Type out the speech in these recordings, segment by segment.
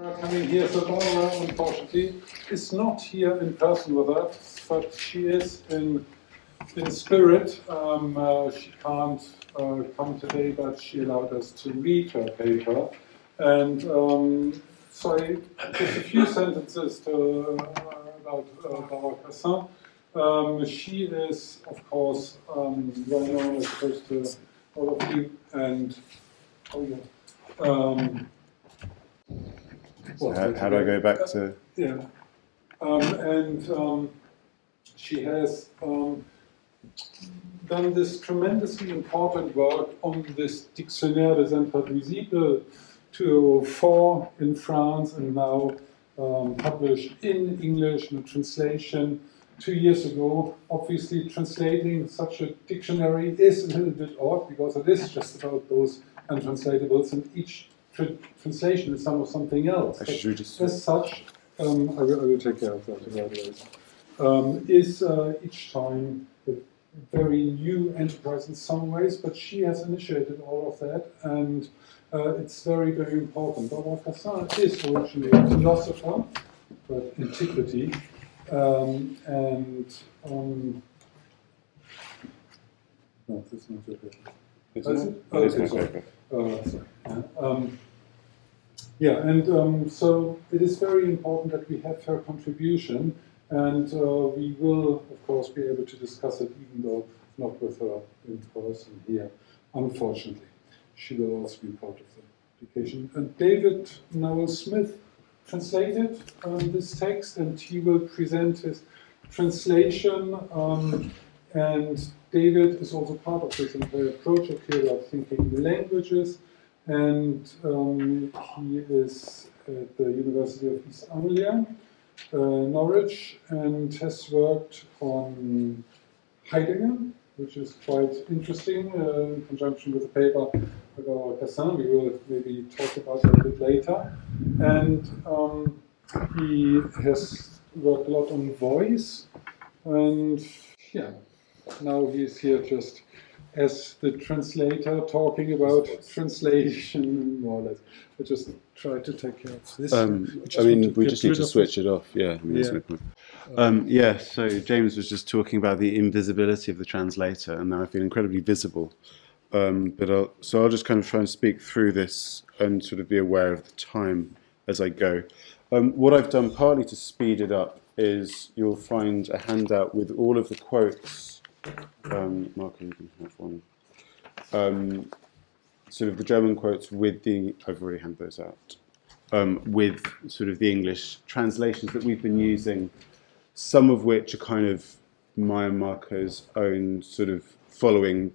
Coming here, so Barbara, unfortunately, is not here in person with us, but she is in spirit. She can't come today, but she allowed us to read her paper. And so just a few sentences about Barbara Cassin. She is, of course, well known as opposed to all of you. And, oh yeah. So how do I go back to? Yeah, she has done this tremendously important work on this Dictionnaire des Intraduisibles 204 in France, and now published in English in a translation 2 years ago. Obviously, translating such a dictionary is a little bit odd because it is just about those untranslatables, and each translation is something else. As such, I will take care of that later. Is each time a very new enterprise in some ways, but she has initiated all of that, and it's very, very important. Barbara Cassin is originally a philosopher, but antiquity, no, this is not your paper. Is it? Oh, it is my paper. Sorry. Yeah, and so it is very important that we have her contribution, and we will, of course, be able to discuss it, even though not with her in person here, unfortunately. She will also be part of the application. And David Noel Smith translated this text, and he will present his translation. And David is also part of this entire project here of thinking languages. And he is at the University of East Anglia, Norwich, and has worked on Heidegger, which is quite interesting, in conjunction with the paper about Cassin. We will maybe talk about that a bit later. And he has worked a lot on voice, and yeah, now he's here just as the translator talking about translation, more or less. I just try to take care of this. I mean, we just need to switch it off. Yeah. I mean, yeah. Yeah, so James was just talking about the invisibility of the translator, and now I feel incredibly visible. So I'll just kind of try and speak through this and sort of be aware of the time as I go. What I've done partly to speed it up is you'll find a handout with all of the quotes. Mark, you can have one. Sort of the German quotes with the, I've already handed those out, with sort of the English translations that we've been using, some of which are kind of Maya Marco's own sort of following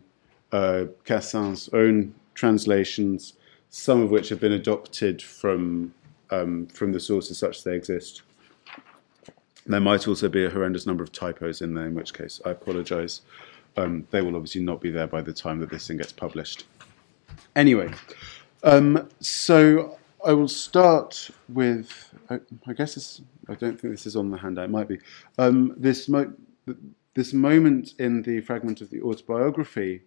Cassin's own translations, some of which have been adopted from the sources such as they exist. There might also be a horrendous number of typos in there, in which case I apologise. They will obviously not be there by the time that this thing gets published. Anyway, so I will start with, I guess I don't think this is on the handout, it might be, this moment in the fragment of the autobiography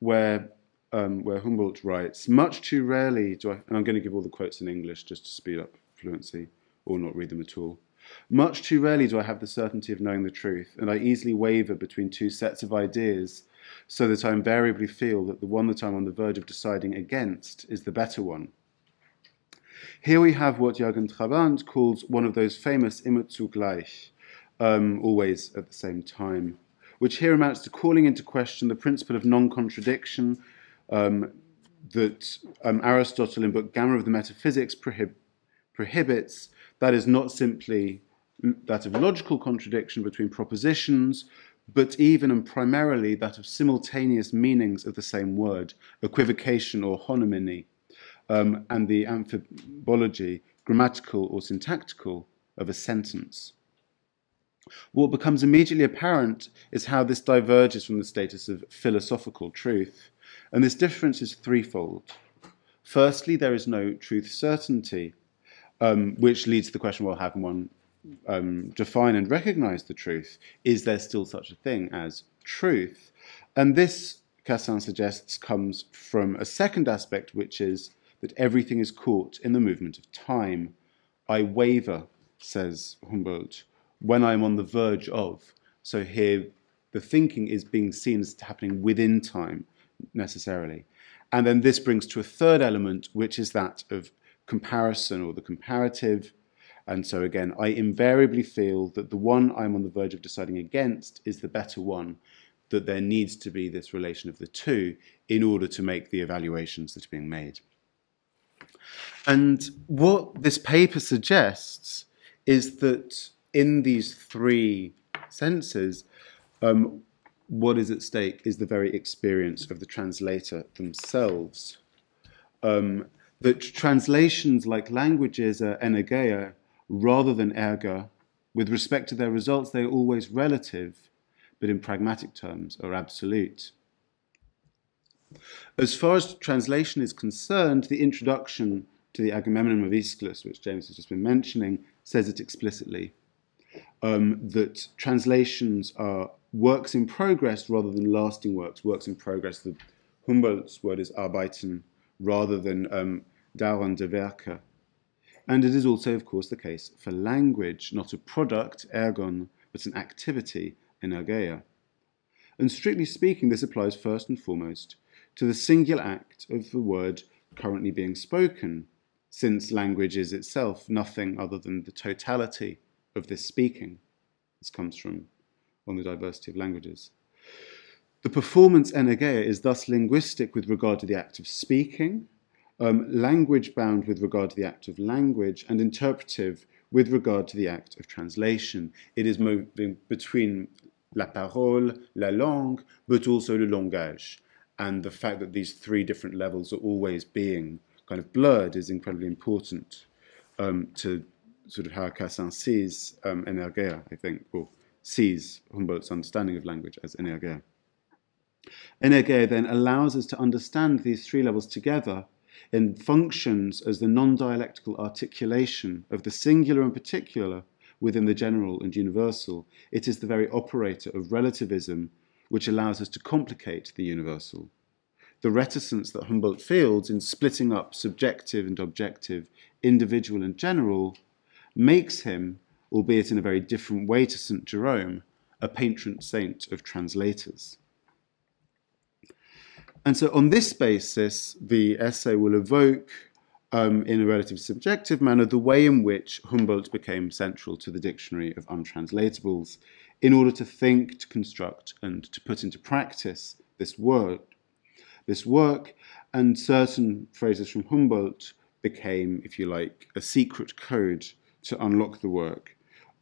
where Humboldt writes, much too rarely do I, and I'm going to give all the quotes in English just to speed up fluency, or not read them at all. Much too rarely do I have the certainty of knowing the truth, and I easily waver between two sets of ideas, so that I invariably feel that the one that I'm on the verge of deciding against is the better one. Here we have what Jürgen Trabant calls one of those famous immer zugleich, always at the same time, which here amounts to calling into question the principle of non-contradiction that Aristotle in Book Gamma of the Metaphysics prohibits. That is not simply that of logical contradiction between propositions, but even and primarily that of simultaneous meanings of the same word, equivocation or honominy, and the amphibology, grammatical or syntactical, of a sentence. What becomes immediately apparent is how this diverges from the status of philosophical truth, and this difference is threefold. Firstly, there is no truth certainty, which leads to the question, well, how can one define and recognize the truth? Is there still such a thing as truth? And this, Cassin suggests, comes from a second aspect, which is that everything is caught in the movement of time, I waver, says Humboldt, when I'm on the verge of. So here, the thinking is being seen as happening within time, necessarily. And then this brings to a third element, which is that of comparison or the comparative. And so again, I invariably feel that the one I'm on the verge of deciding against is the better one, that there needs to be this relation of the two in order to make the evaluations that are being made. And what this paper suggests is that in these three senses, what is at stake is the very experience of the translator themselves. That translations, like languages, are energeia rather than erga. With respect to their results, they are always relative, but in pragmatic terms are absolute. As far as translation is concerned, the introduction to the Agamemnon of Aeschylus, which James has just been mentioning, says it explicitly, that translations are works in progress rather than lasting works, works in progress. The Humboldt's word is Arbeiten rather than dauernde Werke. And it is also, of course, the case for language, not a product, ergon, but an activity, energeia. And strictly speaking, this applies first and foremost to the singular act of the word currently being spoken, since language is itself nothing other than the totality of this speaking. This comes from On the Diversity of Languages. The performance energeia is thus linguistic with regard to the act of speaking, language bound with regard to the act of language, and interpretive with regard to the act of translation. It is moving between la parole, la langue, but also le langage. And the fact that these three different levels are always being kind of blurred is incredibly important to sort of how Cassin sees energeia, I think, or sees Humboldt's understanding of language as energeia. Energeia then allows us to understand these three levels together and functions as the non-dialectical articulation of the singular and particular within the general and universal. It is the very operator of relativism which allows us to complicate the universal. The reticence that Humboldt feels in splitting up subjective and objective, individual and general, makes him, albeit in a very different way to St. Jerome, a patron saint of translators. And so on this basis, the essay will evoke, in a relatively subjective manner, the way in which Humboldt became central to the Dictionary of Untranslatables in order to think, to construct, and to put into practice this work, and certain phrases from Humboldt became, if you like, a secret code to unlock the work.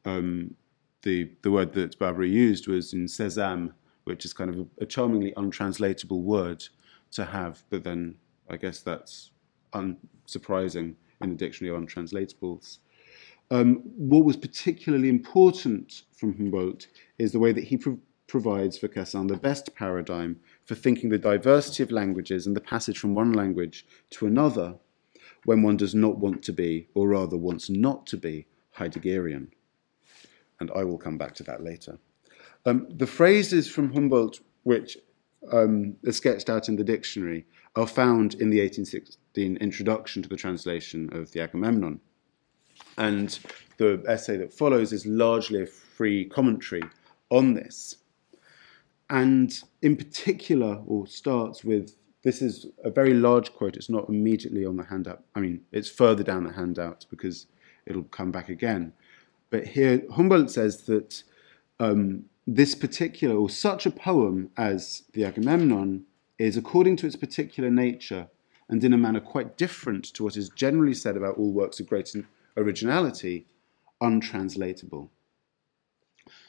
The word that Barbara used was in sésame, which is kind of a charmingly untranslatable word to have, but then I guess that's unsurprising in the Dictionary of Untranslatables. What was particularly important from Humboldt is the way that he provides for Cassin the best paradigm for thinking the diversity of languages and the passage from one language to another when one does not want to be, or rather wants not to be, Heideggerian. And I will come back to that later. The phrases from Humboldt which are sketched out in the dictionary are found in the 1816 introduction to the translation of the Agamemnon. And the essay that follows is largely a free commentary on this. And in particular, or starts with, this is a very large quote, it's not immediately on the handout. I mean, it's further down the handout because it'll come back again. But here, Humboldt says that this particular, or such a poem as the Agamemnon, is, according to its particular nature, and in a manner quite different to what is generally said about all works of great originality, untranslatable.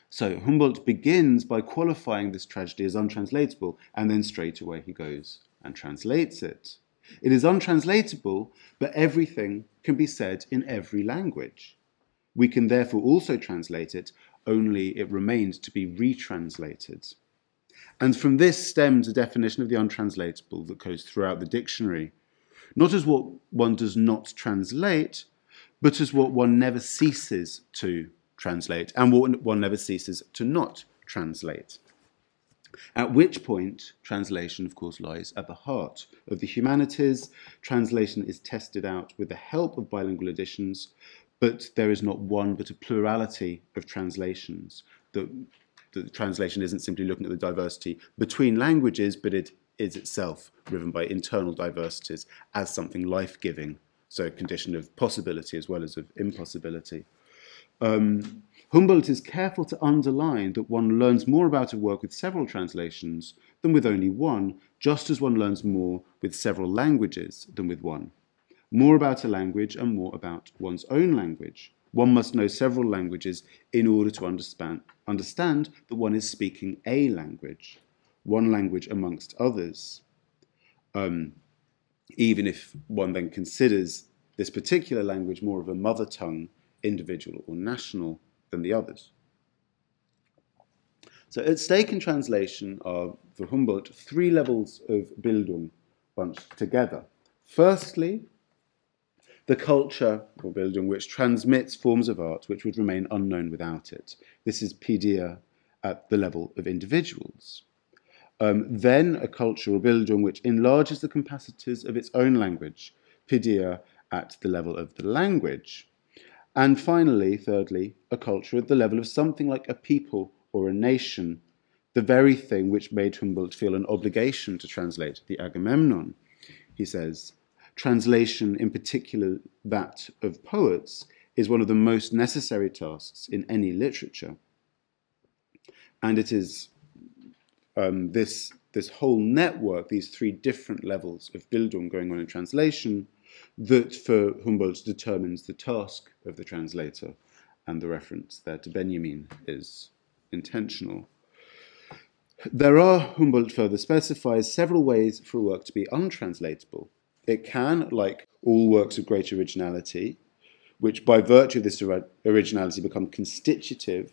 So Humboldt begins by qualifying this tragedy as untranslatable, and then straight away he goes and translates it. It is untranslatable, but everything can be said in every language. We can therefore also translate it, only it remains to be retranslated. And from this stems a definition of the untranslatable that goes throughout the dictionary, not as what one does not translate, but as what one never ceases to translate, and what one never ceases to not translate. At which point, translation, of course, lies at the heart of the humanities. Translation is tested out with the help of bilingual editions, but there is not one but a plurality of translations. The translation isn't simply looking at the diversity between languages, but it is itself driven by internal diversities as something life-giving, so a condition of possibility as well as of impossibility. Humboldt is careful to underline that one learns more about a work with several translations than with only one, just as one learns more with several languages than with one. More about a language and more about one's own language. One must know several languages in order to understand that one is speaking a language, one language amongst others. Even if one then considers this particular language more of a mother tongue, individual or national than the others. So at stake in translation are, for Humboldt, three levels of Bildung bunched together. Firstly, the culture, or Bildung, which transmits forms of art which would remain unknown without it. This is Paideia at the level of individuals. Then a culture, or Bildung, which enlarges the capacities of its own language, Paideia at the level of the language. And finally, thirdly, a culture at the level of something like a people or a nation, the very thing which made Humboldt feel an obligation to translate the Agamemnon. He says, translation, in particular that of poets, is one of the most necessary tasks in any literature. And it is this whole network, these three different levels of Bildung going on in translation, that for Humboldt determines the task of the translator, and the reference there to Benjamin is intentional. There are, Humboldt further specifies, several ways for a work to be untranslatable. It can, like all works of great originality, which by virtue of this originality become constitutive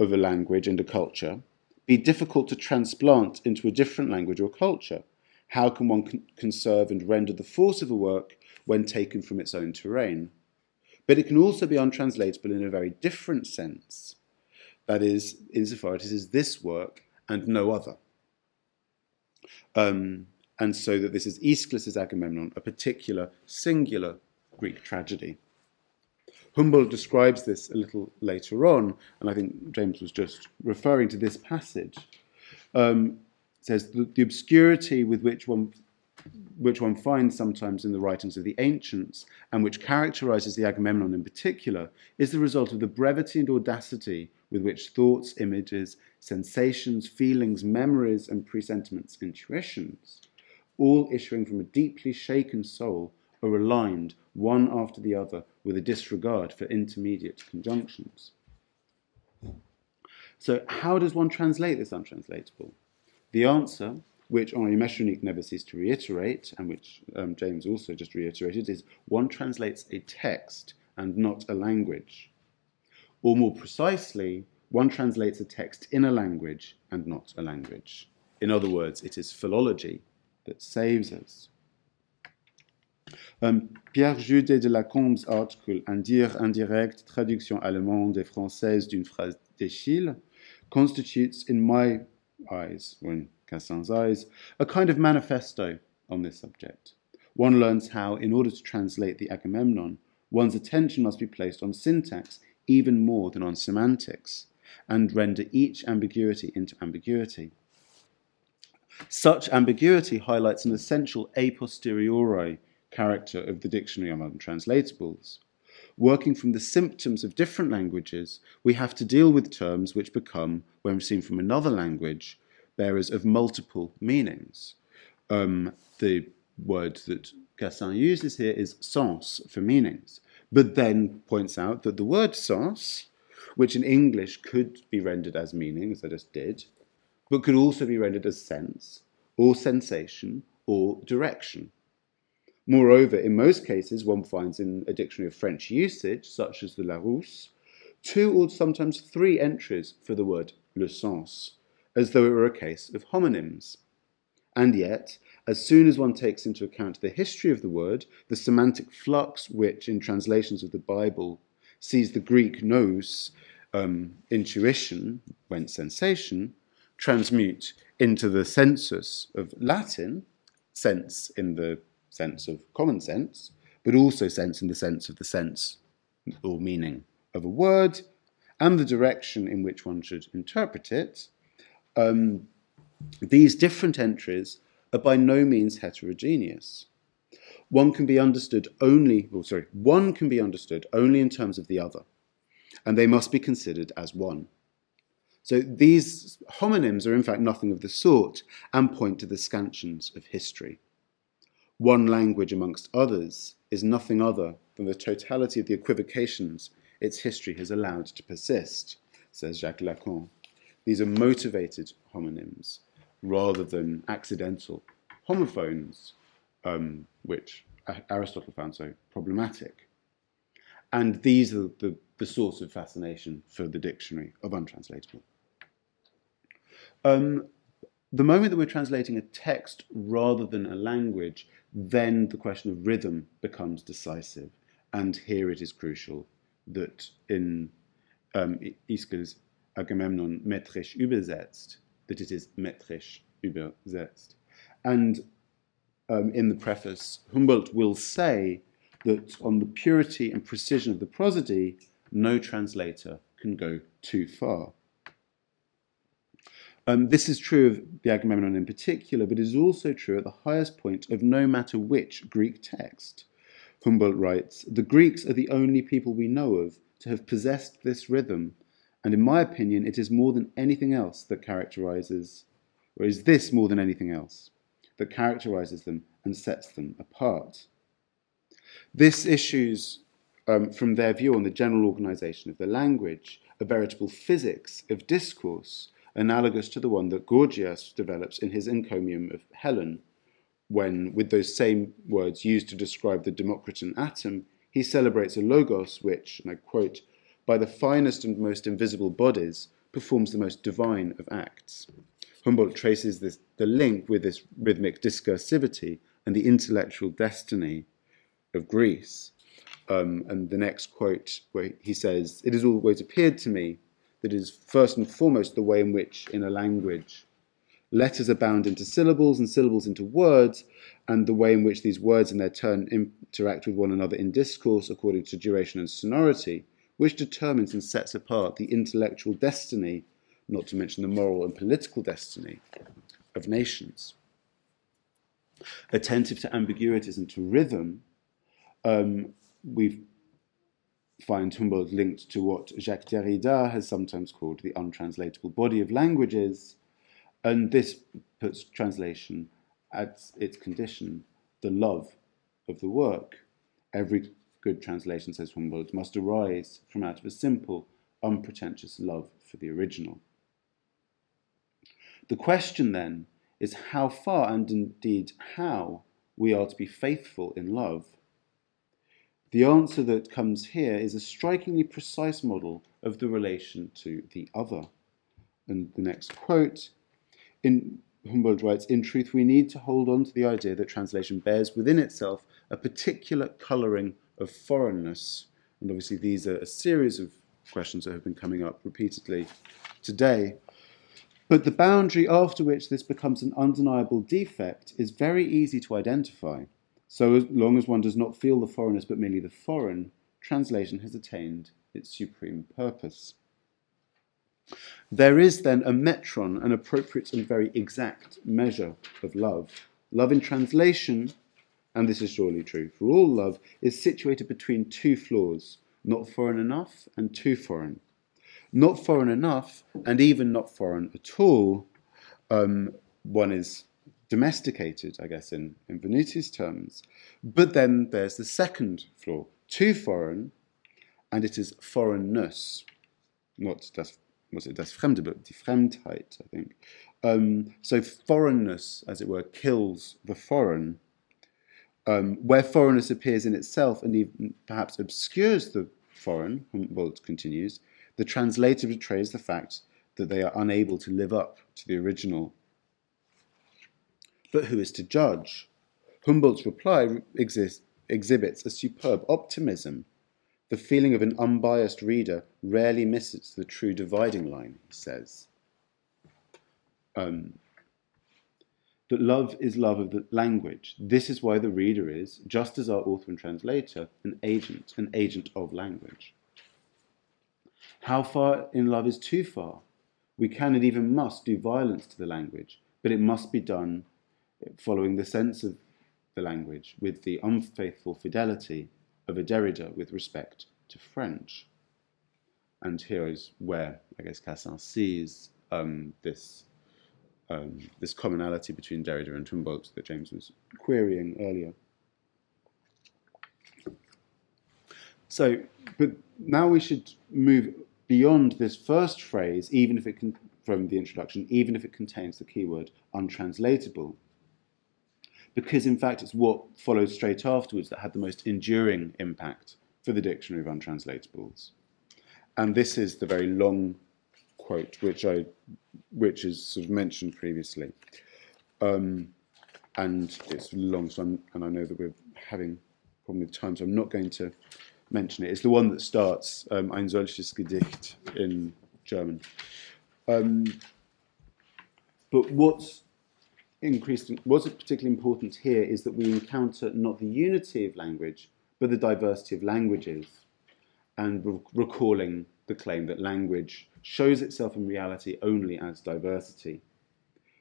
of a language and a culture, be difficult to transplant into a different language or culture. How can one conserve and render the force of a work when taken from its own terrain? But it can also be untranslatable in a very different sense. That is, insofar as it is this work and no other. And so that this is Aeschylus's Agamemnon, a particular singular Greek tragedy. Humboldt describes this a little later on, and I think James was just referring to this passage. Says the obscurity with which one finds sometimes in the writings of the ancients, and which characterizes the Agamemnon in particular, is the result of the brevity and audacity with which thoughts, images, sensations, feelings, memories, and presentiments, intuitions, all issuing from a deeply shaken soul, are aligned one after the other with a disregard for intermediate conjunctions. So how does one translate this untranslatable? The answer, which Henri Mechanique never ceased to reiterate, and which James also just reiterated, is one translates a text and not a language. Or more precisely, one translates a text in a language and not a language. In other words, it is philology that saves us. Pierre Judet de Lacombe's article Un dire indirect, traduction allemande et française d'une phrase d'Eschyle constitutes, in my eyes, or in Cassin's eyes, a kind of manifesto on this subject. One learns how, in order to translate the Agamemnon, one's attention must be placed on syntax even more than on semantics, and render each ambiguity into ambiguity. Such ambiguity highlights an essential a posteriori character of the Dictionary of Untranslatables. Working from the symptoms of different languages, we have to deal with terms which become, when seen from another language, bearers of multiple meanings. The word that Cassin uses here is sens for meanings, but then points out that the word sens, which in English could be rendered as meaning, as I just did, but could also be rendered as sense, or sensation, or direction. Moreover, in most cases, one finds in a dictionary of French usage, such as the Larousse, 2 or sometimes 3 entries for the word le sens, as though it were a case of homonyms. And yet, as soon as one takes into account the history of the word, the semantic flux which, in translations of the Bible, sees the Greek nous, intuition, whence sensation, transmute into the sensus of Latin, sense in the sense of common sense, but also sense in the sense of the sense or meaning of a word and the direction in which one should interpret it, these different entries are by no means heterogeneous. One can be understood only in terms of the other, and they must be considered as one. So these homonyms are in fact nothing of the sort and point to the scansions of history. One language amongst others is nothing other than the totality of the equivocations its history has allowed to persist, says Jacques Lacan. These are motivated homonyms rather than accidental homophones, which Aristotle found so problematic. And these are the source of fascination for the dictionary of untranslatable. The moment that we're translating a text rather than a language, then the question of rhythm becomes decisive. And here it is crucial that in Iskel's Agamemnon metrisch übersetzt, that it is metrisch übersetzt. And in the preface, Humboldt will say that on the purity and precision of the prosody, no translator can go too far. This is true of the Agamemnon in particular, but is also true at the highest point of no matter which Greek text. Humboldt writes, "The Greeks are the only people we know of to have possessed this rhythm, and in my opinion it is more than anything else that characterizes, or is this more than anything else, that characterizes them and sets them apart." This issues from their view on the general organization of the language, a veritable physics of discourse, analogous to the one that Gorgias develops in his encomium of Helen, when, with those same words used to describe the Democritan atom, he celebrates a logos which, and I quote, "by the finest and most invisible bodies, performs the most divine of acts." Humboldt traces the link with this rhythmic discursivity and the intellectual destiny of Greece. And the next quote, where he says, "It has always appeared to me that it is first and foremost the way in which, in a language, letters are bound into syllables and syllables into words, and the way in which these words in their turn interact with one another in discourse according to duration and sonority, which determines and sets apart the intellectual destiny, not to mention the moral and political destiny, of nations." Attentive to ambiguities and to rhythm, we find Humboldt linked to what Jacques Derrida has sometimes called the untranslatable body of languages, and this puts translation at its condition, the love of the work. Every good translation, says Humboldt, must arise from out of a simple, unpretentious love for the original. The question then is how far, and indeed how, we are to be faithful in love. The answer that comes here is a strikingly precise model of the relation to the other. And the next quote, Humboldt writes, "In truth, we need to hold on to the idea that translation bears within itself a particular colouring of foreignness." And obviously these are a series of questions that have been coming up repeatedly today. But the boundary after which this becomes an undeniable defect is very easy to identify. So as long as one does not feel the foreignness but merely the foreign, translation has attained its supreme purpose. There is then a metron, an appropriate and very exact measure of love. Love in translation, and this is surely true for all love, is situated between two floors, not foreign enough and too foreign. Not foreign enough, and even not foreign at all, one is domesticated, I guess, in Venuti's terms. But then there's the second floor, too foreign, and it is foreignness, not das Fremde, but die Fremdheit, I think. So foreignness, as it were, kills the foreign. Where foreignness appears in itself and even perhaps obscures the foreign, Humboldt continues, the translator betrays the fact that they are unable to live up to the original. But who is to judge? Humboldt's reply exhibits a superb optimism. The feeling of an unbiased reader rarely misses the true dividing line, he says. that love is love of the language. This is why the reader is, just as our author and translator, an agent of language. How far in love is too far? We can and even must do violence to the language, but it must be done following the sense of the language with the unfaithful fidelity of a Derrida with respect to French. And here is where, I guess, Cassin sees this commonality between Derrida and Humboldt that James was querying earlier. So, but now we should move beyond this first phrase, even if it can, from the introduction, even if it contains the keyword untranslatable, because in fact it's what followed straight afterwards that had the most enduring impact for the Dictionary of Untranslatables. And this is the very long quote, which is sort of mentioned previously. And it's long, so and I know that we're having a problem with time, so I'm not going to mention it. It's the one that starts ein solches Gedicht in German. But what's particularly important here is that we encounter not the unity of language, but the diversity of languages, and recalling the claim that language shows itself in reality only as diversity.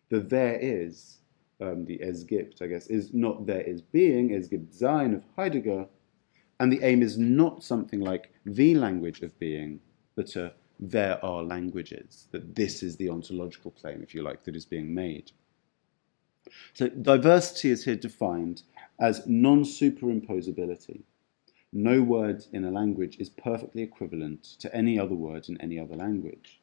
The there is, the es gibt, I guess, is not there is being, es gibt sein of Heidegger, and the aim is not something like the language of being, but there are languages, that this is the ontological claim, if you like, that is being made. So diversity is here defined as non-superimposability. No word in a language is perfectly equivalent to any other word in any other language.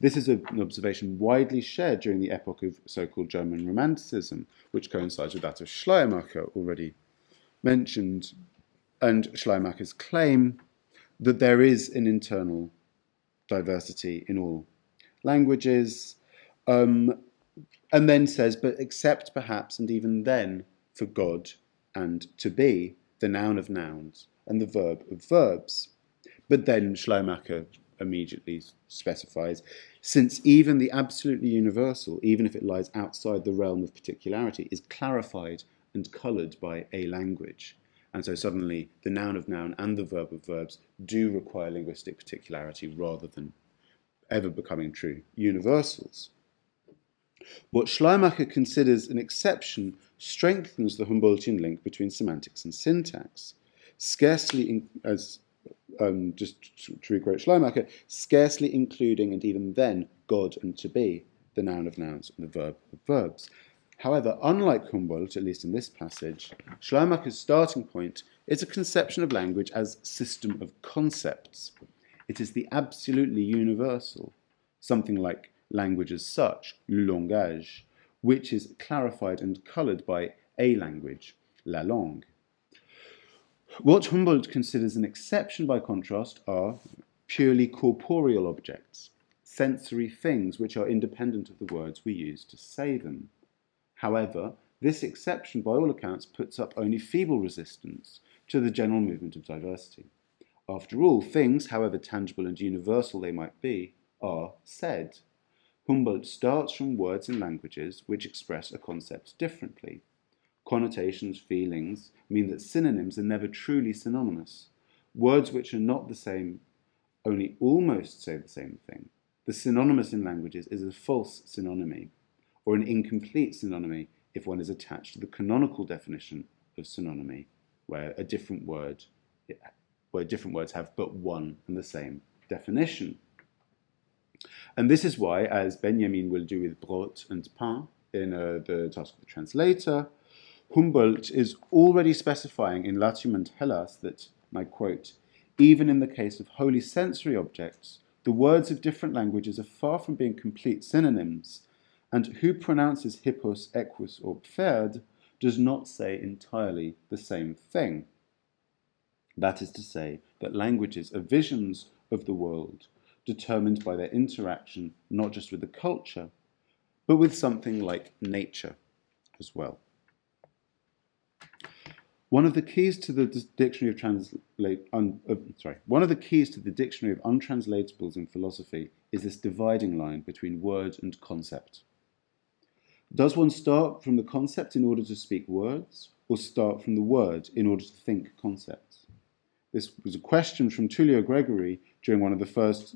This is an observation widely shared during the epoch of so-called German Romanticism, which coincides with that of Schleiermacher, already mentioned, and Schleiermacher's claim that there is an internal diversity in all languages, and then says, but except perhaps, and even then, for God and to be, the noun of nouns, and the verb of verbs. But then Schleiermacher immediately specifies, since even the absolutely universal, even if it lies outside the realm of particularity, is clarified and coloured by a language. And so suddenly the noun of noun and the verb of verbs do require linguistic particularity rather than ever becoming true universals. What Schleiermacher considers an exception strengthens the Humboldtian link between semantics and syntax. Scarcely, just to requote Schleiermacher, scarcely including and even then God and to be, the noun of nouns and the verb of verbs. However, unlike Humboldt, at least in this passage, Schleiermacher's starting point is a conception of language as system of concepts. It is the absolutely universal, something like language as such, le langage, which is clarified and coloured by a language, la langue. What Humboldt considers an exception, by contrast, are purely corporeal objects, sensory things which are independent of the words we use to say them. However, this exception, by all accounts, puts up only feeble resistance to the general movement of diversity. After all, things, however tangible and universal they might be, are said. Humboldt starts from words and languages which express a concept differently. Connotations, feelings, mean that synonyms are never truly synonymous. Words which are not the same only almost say the same thing. The synonymous in languages is a false synonymy, or an incomplete synonymy if one is attached to the canonical definition of synonymy, where different words have but one and the same definition. And this is why, as Benjamin will do with Brot and Pain in the Task of the Translator, Humboldt is already specifying in Latium and Hellas that, and I quote, even in the case of wholly sensory objects, the words of different languages are far from being complete synonyms, and who pronounces hippos, equus, or pferd does not say entirely the same thing. That is to say, that languages are visions of the world, determined by their interaction not just with the culture, but with something like nature as well. One of the keys to the dictionary of untranslatables in philosophy is this dividing line between word and concept. Does one start from the concept in order to speak words, or start from the word in order to think concepts? This was a question from Tullio Gregory during one of the first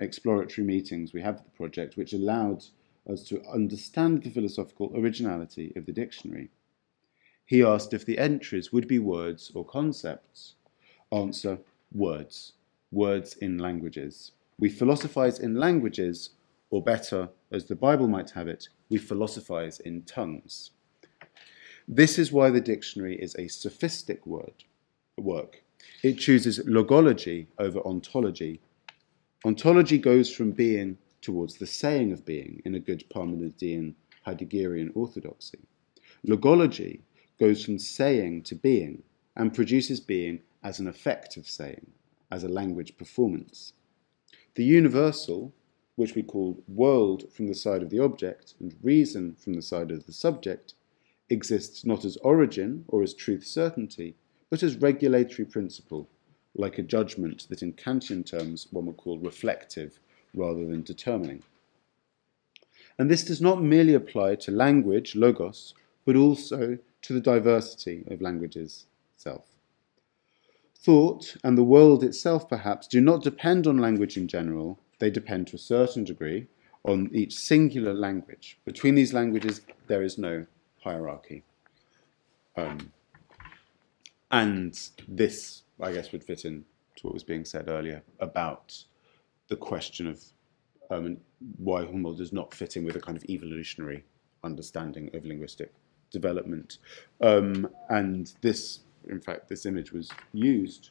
exploratory meetings we had for the project, which allowed us to understand the philosophical originality of the dictionary. He asked if the entries would be words or concepts. Answer, words. Words in languages. We philosophize in languages, or better, as the Bible might have it, we philosophize in tongues. This is why the dictionary is a sophistic work. It chooses logology over ontology. Ontology goes from being towards the saying of being in a good Parmenidean Heideggerian orthodoxy. Logology goes from saying to being and produces being as an effect of saying, as a language performance. The universal, which we call world from the side of the object and reason from the side of the subject, exists not as origin or as truth certainty, but as regulatory principle, like a judgment that in Kantian terms one would call reflective rather than determining. And this does not merely apply to language, logos, but also to the diversity of languages itself. Thought and the world itself, perhaps, do not depend on language in general. They depend to a certain degree on each singular language. Between these languages, there is no hierarchy. And this, I guess, would fit in to what was being said earlier about the question of why Humboldt does not fit in with a kind of evolutionary understanding of linguistic development. And this, in fact, this image was used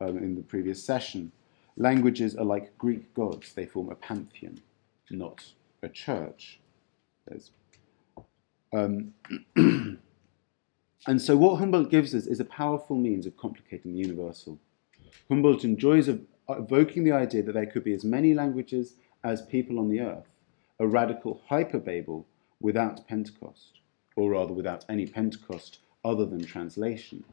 in the previous session. Languages are like Greek gods. They form a pantheon, not a church. And so what Humboldt gives us is a powerful means of complicating the universal. Humboldt enjoys evoking the idea that there could be as many languages as people on the earth, a radical hyperbabel without Pentecost, or rather without any Pentecost other than translation.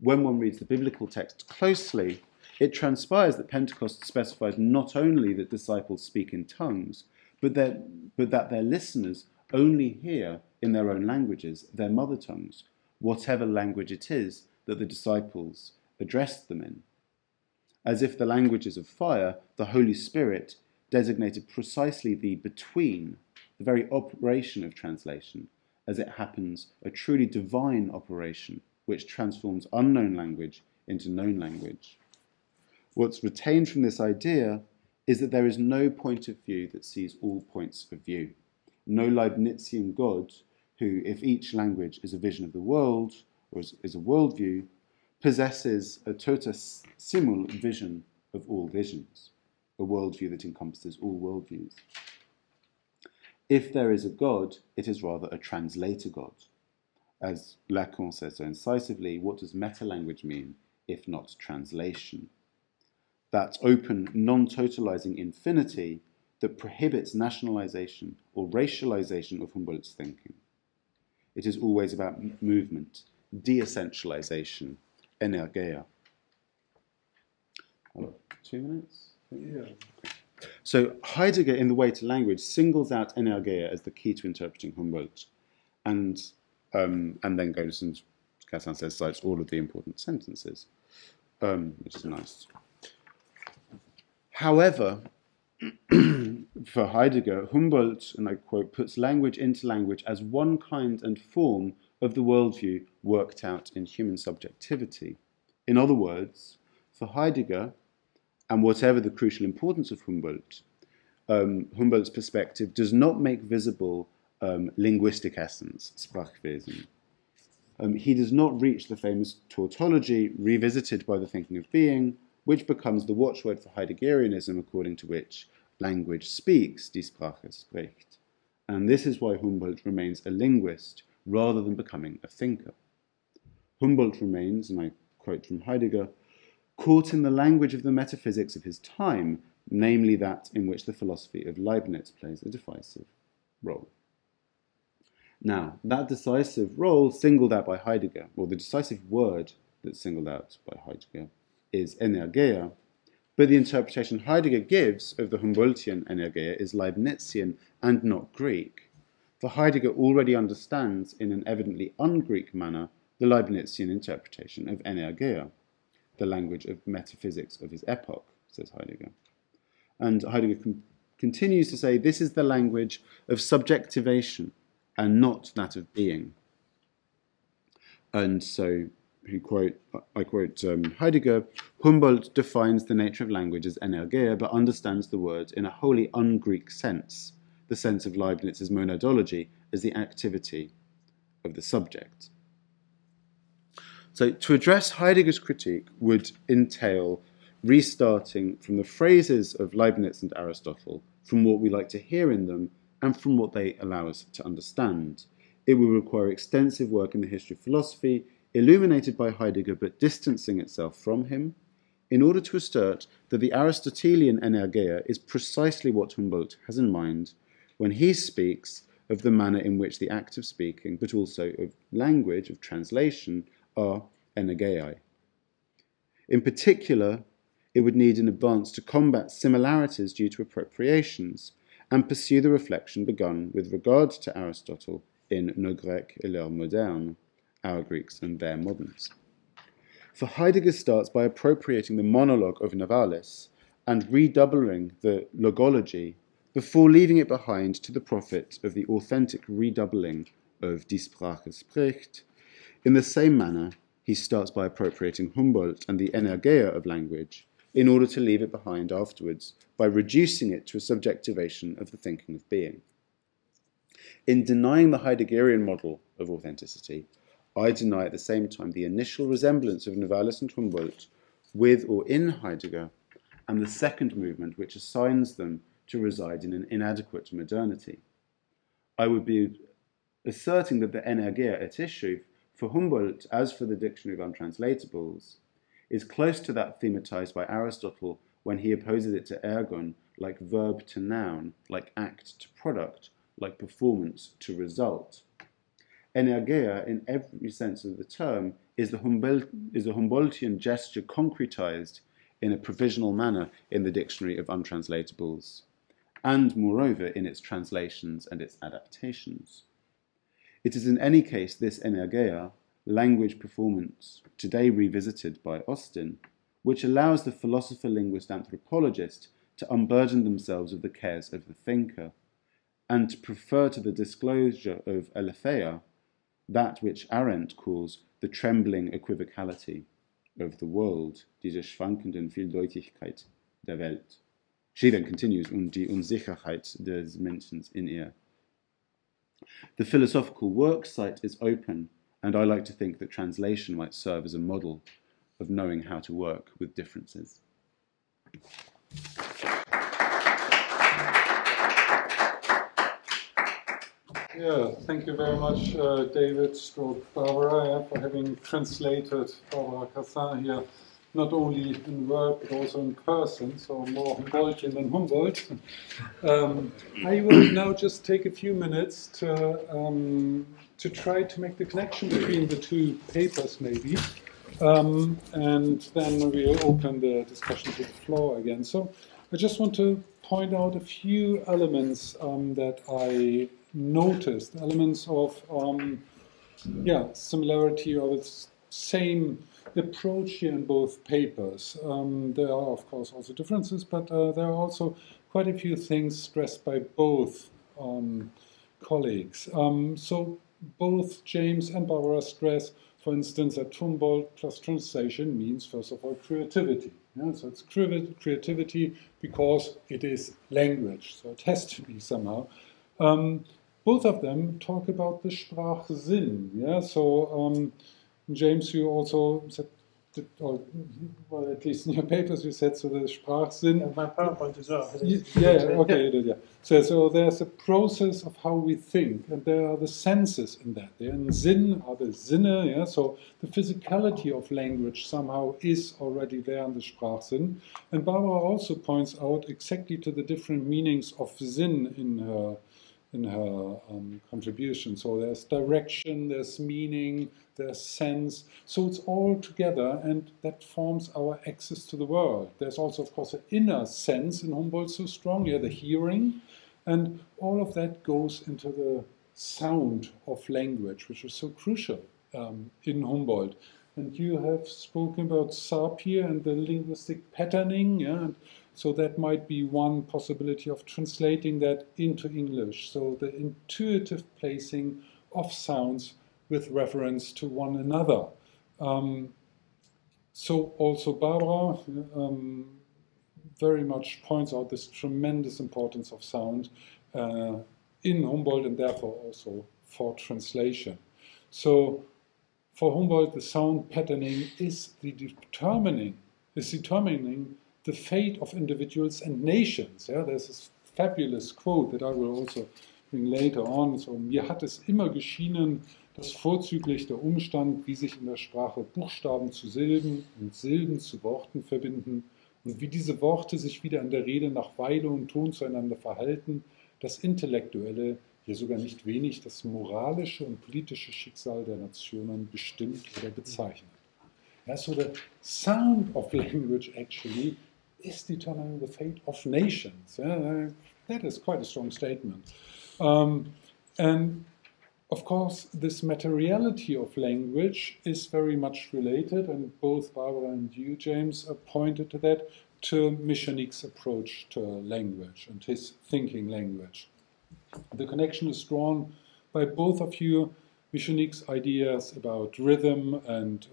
When one reads the biblical text closely, it transpires that Pentecost specifies not only that disciples speak in tongues, but that their listeners only hear in their own languages, their mother tongues, whatever language it is that the disciples addressed them in. As if the languages of fire, the Holy Spirit, designated precisely the between, the very operation of translation, as it happens, a truly divine operation which transforms unknown language into known language. What's retained from this idea is that there is no point of view that sees all points of view. No Leibnizian God who, if each language is a vision of the world, or is a worldview, possesses a tota simul vision of all visions, a worldview that encompasses all worldviews. If there is a God, it is rather a translator God. As Lacan says so incisively, what does meta-language mean, if not translation? That open, non-totalizing infinity that prohibits nationalization or racialization of Humboldt's thinking. It is always about movement, de-essentialization, energeia. 2 minutes? Yeah. So Heidegger, in The Way to Language, singles out energeia as the key to interpreting Humboldt, and then goes and, Cassin says, cites all of the important sentences, which is nice. However, for Heidegger, Humboldt, and I quote, puts language into language as one kind and form of the worldview worked out in human subjectivity. In other words, for Heidegger, and whatever the crucial importance of Humboldt, Humboldt's perspective does not make visible linguistic essence, Sprachwesen. He does not reach the famous tautology revisited by the thinking of being, which becomes the watchword for Heideggerianism, according to which language speaks, die Sprache spricht. And this is why Humboldt remains a linguist rather than becoming a thinker. Humboldt remains, and I quote from Heidegger, caught in the language of the metaphysics of his time, namely that in which the philosophy of Leibniz plays a decisive role. Now, that decisive role singled out by Heidegger, or the decisive word that's singled out by Heidegger, is energeia, but the interpretation Heidegger gives of the Humboldtian energeia is Leibnizian and not Greek. for Heidegger already understands in an evidently un-Greek manner the Leibnizian interpretation of energeia, the language of metaphysics of his epoch, says Heidegger. And Heidegger continues to say this is the language of subjectivation and not that of being. And so I quote Heidegger, Humboldt defines the nature of language as energeia, but understands the words in a wholly un-Greek sense, the sense of Leibniz's monadology as the activity of the subject. So to address Heidegger's critique would entail restarting from the phrases of Leibniz and Aristotle, from what we like to hear in them, and from what they allow us to understand. It will require extensive work in the history of philosophy, illuminated by Heidegger but distancing itself from him, in order to assert that the Aristotelian energeia is precisely what Humboldt has in mind when he speaks of the manner in which the act of speaking, but also of language, of translation, are energeiae. In particular, it would need an advance to combat similarities due to appropriations and pursue the reflection begun with regard to Aristotle in Nos Grecs et leurs modernes, our Greeks and their moderns. For Heidegger starts by appropriating the monologue of Novalis and redoubling the logology before leaving it behind to the profit of the authentic redoubling of Die Sprache spricht. In the same manner, he starts by appropriating Humboldt and the energeia of language in order to leave it behind afterwards by reducing it to a subjectivation of the thinking of being. In denying the Heideggerian model of authenticity, I deny at the same time the initial resemblance of Novalis and Humboldt with or in Heidegger, and the second movement which assigns them to reside in an inadequate modernity. I would be asserting that the energeia at issue for Humboldt, as for the Dictionary of Untranslatables, is close to that thematized by Aristotle when he opposes it to ergon, like verb to noun, like act to product, like performance to result. Energeia, in every sense of the term, is the Humboldtian gesture concretized in a provisional manner in the Dictionary of Untranslatables, and moreover in its translations and its adaptations. It is in any case this energeia, language performance, today revisited by Austin, which allows the philosopher, linguist, anthropologist to unburden themselves of the cares of the thinker, and to prefer to the disclosure of aletheia that which Arendt calls the trembling equivocality of the world, diese schwankenden Vieldeutigkeit der Welt. She then continues, und die Unsicherheit des Menschen in ihr. The philosophical work site is open, and I like to think that translation might serve as a model of knowing how to work with differences. Yeah, thank you very much, David Barbara, for having translated Barbara Cassin here, not only in word but also in person, so more Humboldtian than Humboldt. I will now just take a few minutes to try to make the connection between the two papers, maybe, and then we'll open the discussion to the floor again. So I just want to point out a few elements that I noticed, elements of similarity or the same approach here in both papers. There are, of course, also differences, but there are also quite a few things stressed by both colleagues. So both James and Barbara stress, for instance, that Humboldt plus translation means, first of all, creativity. Yeah? So it's creativity because it is language, so it has to be somehow. Both of them talk about the Sprachsinn. Yeah? So James, you also said, or well, at least in your papers you said, so the Sprachsinn. Yeah, my PowerPoint as well. Okay, you did, yeah. So there's a process of how we think, and there are the senses in that. And Sinn are the Sinne, yeah. So the physicality of language somehow is already there in the Sprachsinn. And Barbara also points out exactly to the different meanings of Sinn in her contribution. So there's direction, there's meaning, there's sense. So it's all together, and that forms our access to the world. There's also, of course, an inner sense in Humboldt so strong, yeah, the hearing, and all of that goes into the sound of language, which is so crucial in Humboldt. And you have spoken about Sapir and the linguistic patterning, yeah? And so that might be one possibility of translating that into English. So the intuitive placing of sounds with reference to one another. So also Barbara very much points out this tremendous importance of sound in Humboldt and therefore also for translation. So for Humboldt, the sound patterning is determining the fate of individuals and nations. Yeah? There's this fabulous quote that I will also bring later on. So, mir hat es immer geschienen, dass vorzüglich der Umstand, wie sich in der Sprache Buchstaben zu Silben und Silben zu Worten verbinden und wie diese Worte sich wieder in der Rede nach Weile und Ton zueinander verhalten, das intellektuelle, ja sogar nicht wenig das moralische und politische Schicksal der Nationen bestimmt oder bezeichnet. Yeah, so the sound of language actually is determining the fate of nations. Yeah, that is quite a strong statement. And of course, this materiality of language is very much related, and both Barbara and you, James, pointed to that, to Michonique's approach to language and his thinking language. The connection is drawn by both of you, Michonique's ideas about rhythm and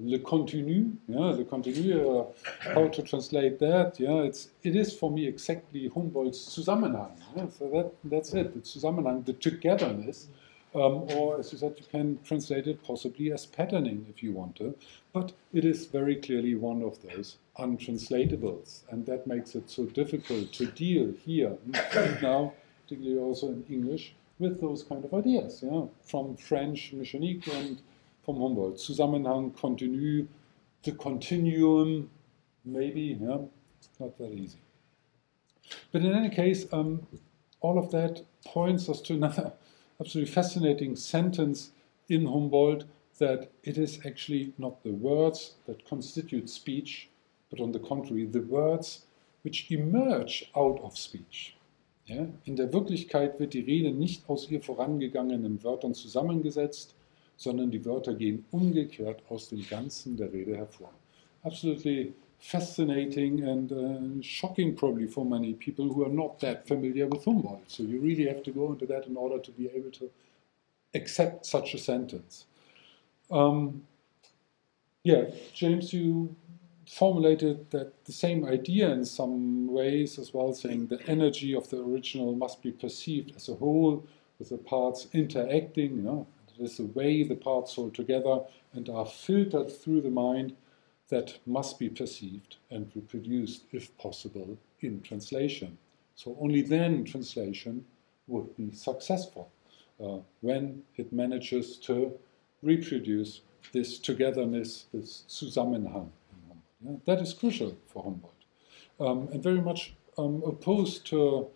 le continu, yeah, le continu, how to translate that, yeah, it is for me exactly Humboldt's Zusammenhang, yeah? So that's it, the Zusammenhang, the togetherness, or as you said, you can translate it possibly as patterning if you want to, but it is very clearly one of those untranslatables, and that makes it so difficult to deal here now, particularly also in English, with those kind of ideas, yeah, from French Michonique and from Humboldt. Zusammenhang, continu, the continuum, maybe, yeah, not that easy. But in any case, all of that points us to another absolutely fascinating sentence in Humboldt, that it is actually not the words that constitute speech, but on the contrary, the words which emerge out of speech. Ja? In der Wirklichkeit wird die Rede nicht aus ihr vorangegangenen Wörtern zusammengesetzt, sondern die Wörter gehen umgekehrt aus dem Ganzen der Rede hervor. Absolutely fascinating and shocking probably for many people who are not that familiar with Humboldt. So you really have to go into that in order to be able to accept such a sentence. Yeah, James, you formulated that the same idea in some ways as well, saying the energy of the original must be perceived as a whole, with the parts interacting. You know, it is the way the parts hold together and are filtered through the mind that must be perceived and reproduced, if possible, in translation. So only then translation would be successful, when it manages to reproduce this togetherness, this Zusammenhang. Yeah, that is crucial for Humboldt, and very much opposed to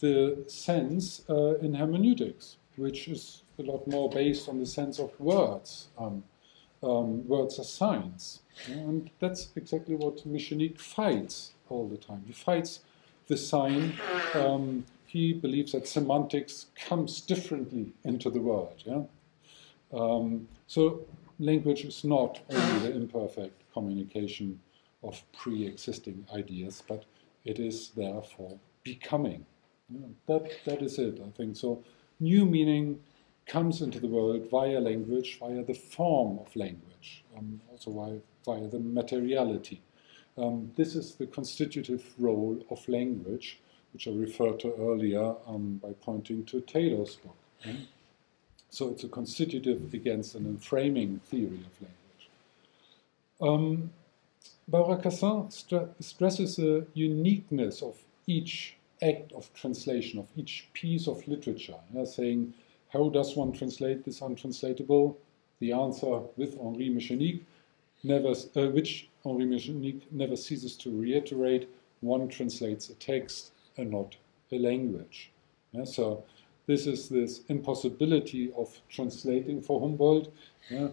the sense in hermeneutics, which is a lot more based on the sense of words. Words are signs. Yeah, and that's exactly what Michonique fights all the time. He fights the sign. He believes that semantics comes differently into the world. Yeah? So language is not only the imperfect communication of pre-existing ideas, but it is therefore becoming. Yeah, that is it, I think. So new meaning comes into the world via language, via the form of language, also via the materiality. This is the constitutive role of language, which I referred to earlier by pointing to Taylor's book. Yeah? So it's a constitutive against an enframing theory of language. Barbara Cassin stresses the uniqueness of each act of translation, of each piece of literature, saying, how does one translate this untranslatable? The answer with Henri Michonique, which Henri Michonique never ceases to reiterate, one translates a text and not a language. Yeah, so this is this impossibility of translating for Humboldt, yeah,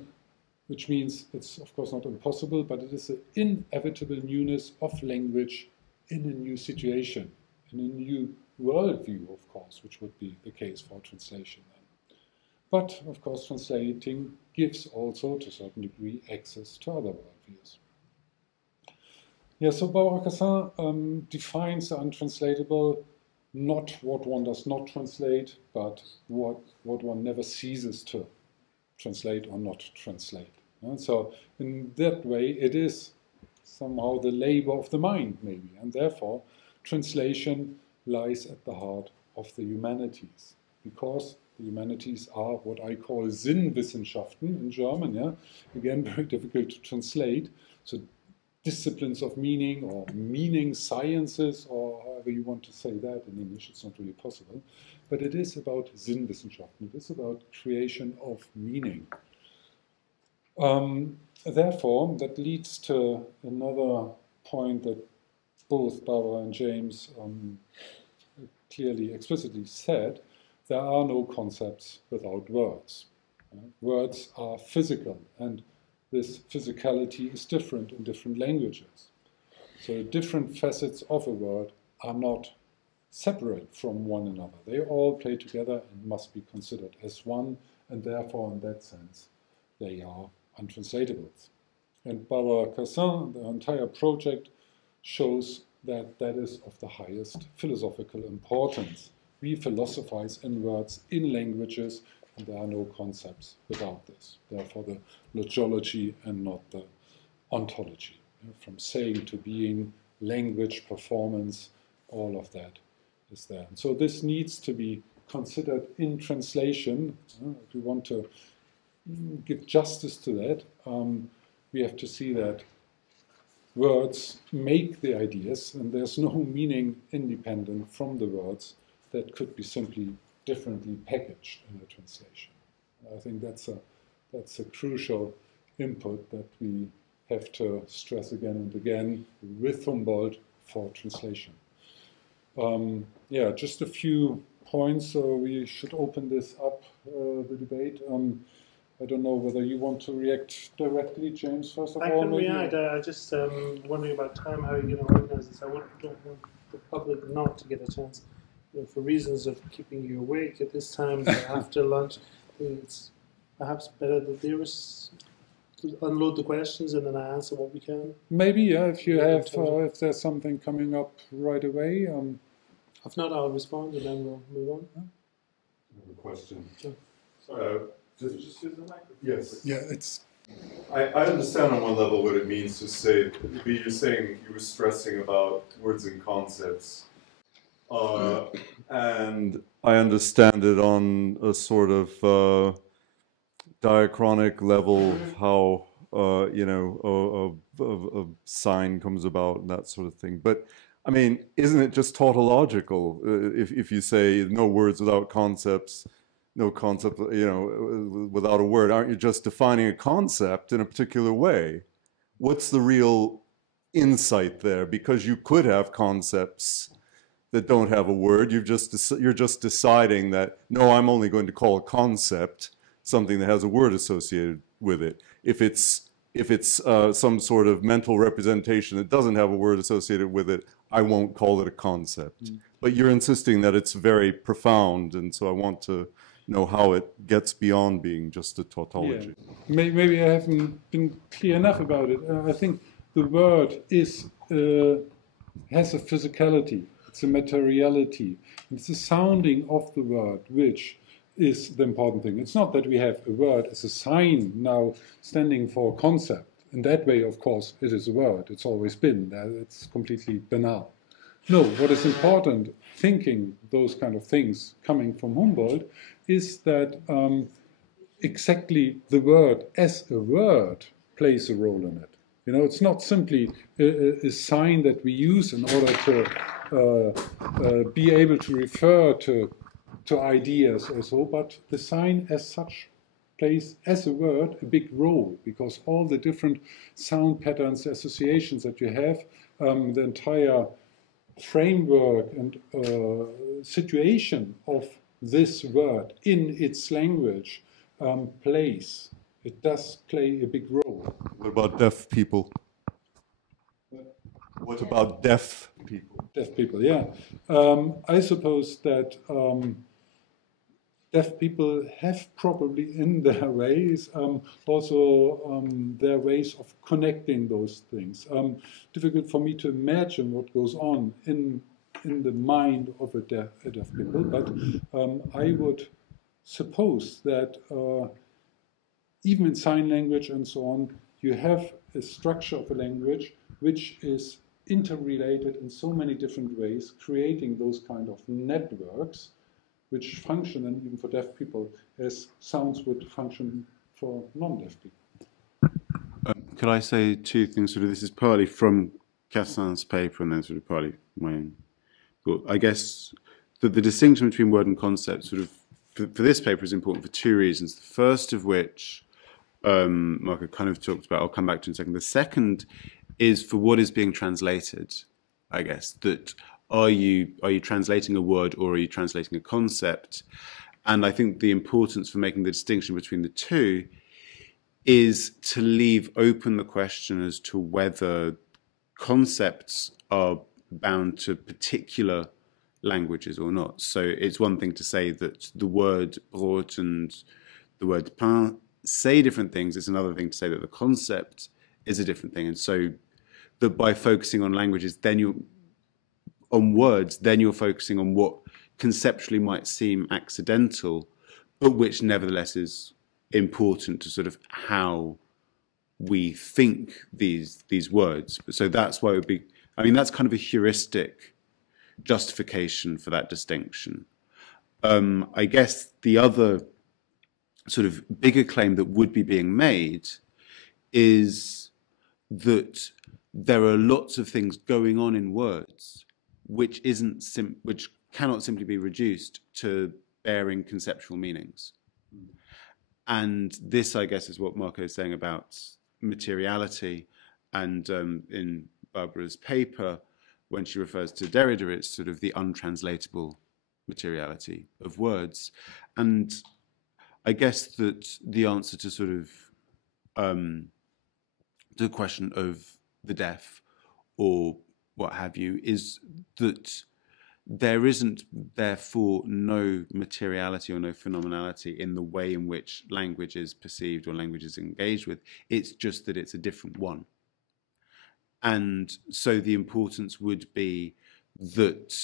which means it's of course not impossible, but it is the inevitable newness of language in a new situation, in a new worldview, of course, which would be the case for translation then. But, of course, translating gives also, to a certain degree, access to other worldviews. Yeah, so Bauer-Cassin defines the untranslatable, not what one does not translate, but what one never ceases to translate or not translate. And so in that way, it is somehow the labor of the mind, maybe, and therefore translation lies at the heart of the humanities, because the humanities are what I call Sinnwissenschaften in German, yeah? Again, very difficult to translate. So disciplines of meaning or meaning sciences, or however you want to say that in English, it's not really possible. But it is about Sinnwissenschaften, it is about creation of meaning. Therefore, that leads to another point that both Barbara and James clearly, explicitly said: there are no concepts without words. Words are physical, and this physicality is different in different languages. So different facets of a word are not separate from one another. They all play together and must be considered as one, and therefore, in that sense, they are untranslatables. And Barbara-Cassin, the entire project, shows that that is of the highest philosophical importance. We philosophize in words, in languages, and there are no concepts without this. Therefore, the logology and not the ontology. From saying to being, language, performance, all of that is there. And so this needs to be considered in translation. If we want to give justice to that, we have to see that words make the ideas, and there's no meaning independent from the words that could be simply differently packaged in a translation. I think that's a crucial input that we have to stress again and again with Humboldt for translation. Yeah, just a few points, so we should open this up, the debate. I don't know whether you want to react directly, James, first of all. I can react. I just wondering about time, how you're going to organize this. I don't want the public not to get a chance, for reasons of keeping you awake at this time after lunch. It's perhaps better that there is to unload the questions and then I answer what we can. Maybe, yeah. If you have, if there's something coming up right away. If not, I'll respond and then we'll move on. I have a question. Sure. Just use the microphone. Yes. Yeah, it's. I understand on one level what it means to say, but you're saying, you were stressing about words and concepts. And I understand it on a sort of diachronic level, how a sign comes about and that sort of thing. But I mean, isn't it just tautological if you say no words without concepts, no concept, without a word? Aren't you just defining a concept in a particular way? What's the real insight there? Because you could have concepts that don't have a word. You're just deciding that, no, I'm only going to call a concept something that has a word associated with it. If it's some sort of mental representation that doesn't have a word associated with it, I won't call it a concept. Mm. But you're insisting that it's very profound, and so I want to know how it gets beyond being just a tautology. Yeah. Maybe I haven't been clear enough about it. I think the word has a physicality. It's a materiality. It's the sounding of the word which is the important thing. It's not that we have a word as a sign now standing for a concept. In that way, of course, it is a word. It's always been. It's completely banal. No, what is important, thinking those kind of things coming from Humboldt, is that exactly the word as a word plays a role in it. It's not simply a sign that we use in order to be able to refer to ideas or so, but the sign as such plays, as a word, a big role, because all the different sound patterns, associations that you have, the entire framework and situation of this word in its language plays. It does play a big role. What about deaf people? What about deaf people? Deaf people, yeah. I suppose that deaf people have probably in their ways also their ways of connecting those things. Difficult for me to imagine what goes on in the mind of a deaf people, but I would suppose that even in sign language and so on, you have a structure of a language which is interrelated in so many different ways, creating those kind of networks which function, and even for deaf people, as sounds would function for non-deaf people. Could I say two things? Sort of, this is partly from Cassin's paper and then sort of partly my own thought. I guess the distinction between word and concept sort of for this paper is important for two reasons. The first of which Marco kind of talked about, I'll come back to in a second. The second is for what is being translated, I guess, that are you translating a word or are you translating a concept? And I think the importance for making the distinction between the two is to leave open the question as to whether concepts are bound to particular languages or not. So it's one thing to say that the word brot and the word pain say different things. It's another thing to say that the concept is a different thing. And so that by focusing on languages, then you're focusing on what conceptually might seem accidental, but which nevertheless is important to sort of how we think these words. So that's why it would be, I mean, that's kind of a heuristic justification for that distinction. I guess the other sort of bigger claim that would be being made is that there are lots of things going on in words which cannot simply be reduced to bearing conceptual meanings. And this, I guess, is what Marco is saying about materiality. And in Barbara's paper, when she refers to Derrida, it's sort of the untranslatable materiality of words. And I guess that the answer to sort of the question of the deaf or what have you is that there isn't therefore no materiality or no phenomenality in the way in which language is perceived or language is engaged with. It's just that it's a different one. And so the importance would be that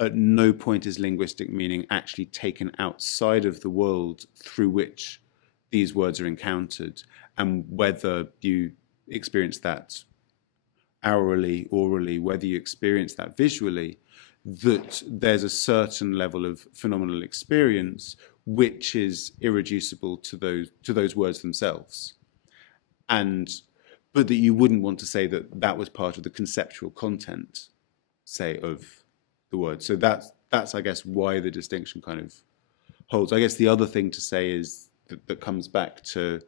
at no point is linguistic meaning actually taken outside of the world through which these words are encountered, and whether you experience that orally, whether you experience that visually, that there's a certain level of phenomenal experience which is irreducible to those words themselves, but that you wouldn't want to say that that was part of the conceptual content, say, of the word. So that's I guess why the distinction kind of holds. I guess the other thing to say is that comes back to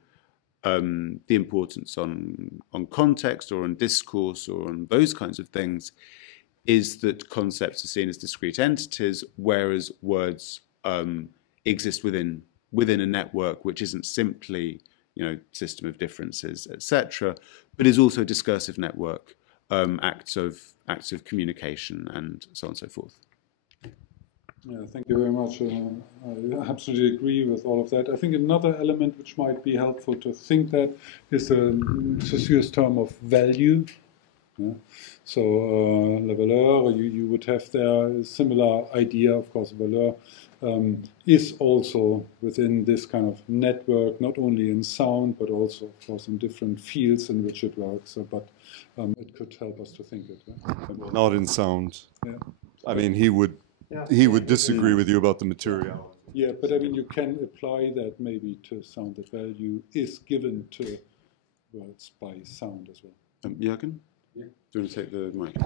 the importance on context or on discourse or on those kinds of things, is that concepts are seen as discrete entities, whereas words exist within a network which isn't simply, system of differences, etc., but is also a discursive network, acts of communication, and so on and so forth. Yeah, thank you very much. I absolutely agree with all of that. I think another element which might be helpful to think that is Saussure's term of value. Yeah. So la valeur, you would have there a similar idea. Of course, valeur is also within this kind of network, not only in sound, but also, of course, in different fields in which it works. But it could help us to think it. Yeah? Well, not in sound. Yeah. I mean, he would disagree with you about the material. Yeah, but I mean, you can apply that maybe to sound. That value is given to words by sound as well. Jürgen? Yeah. Do you want to take the mic?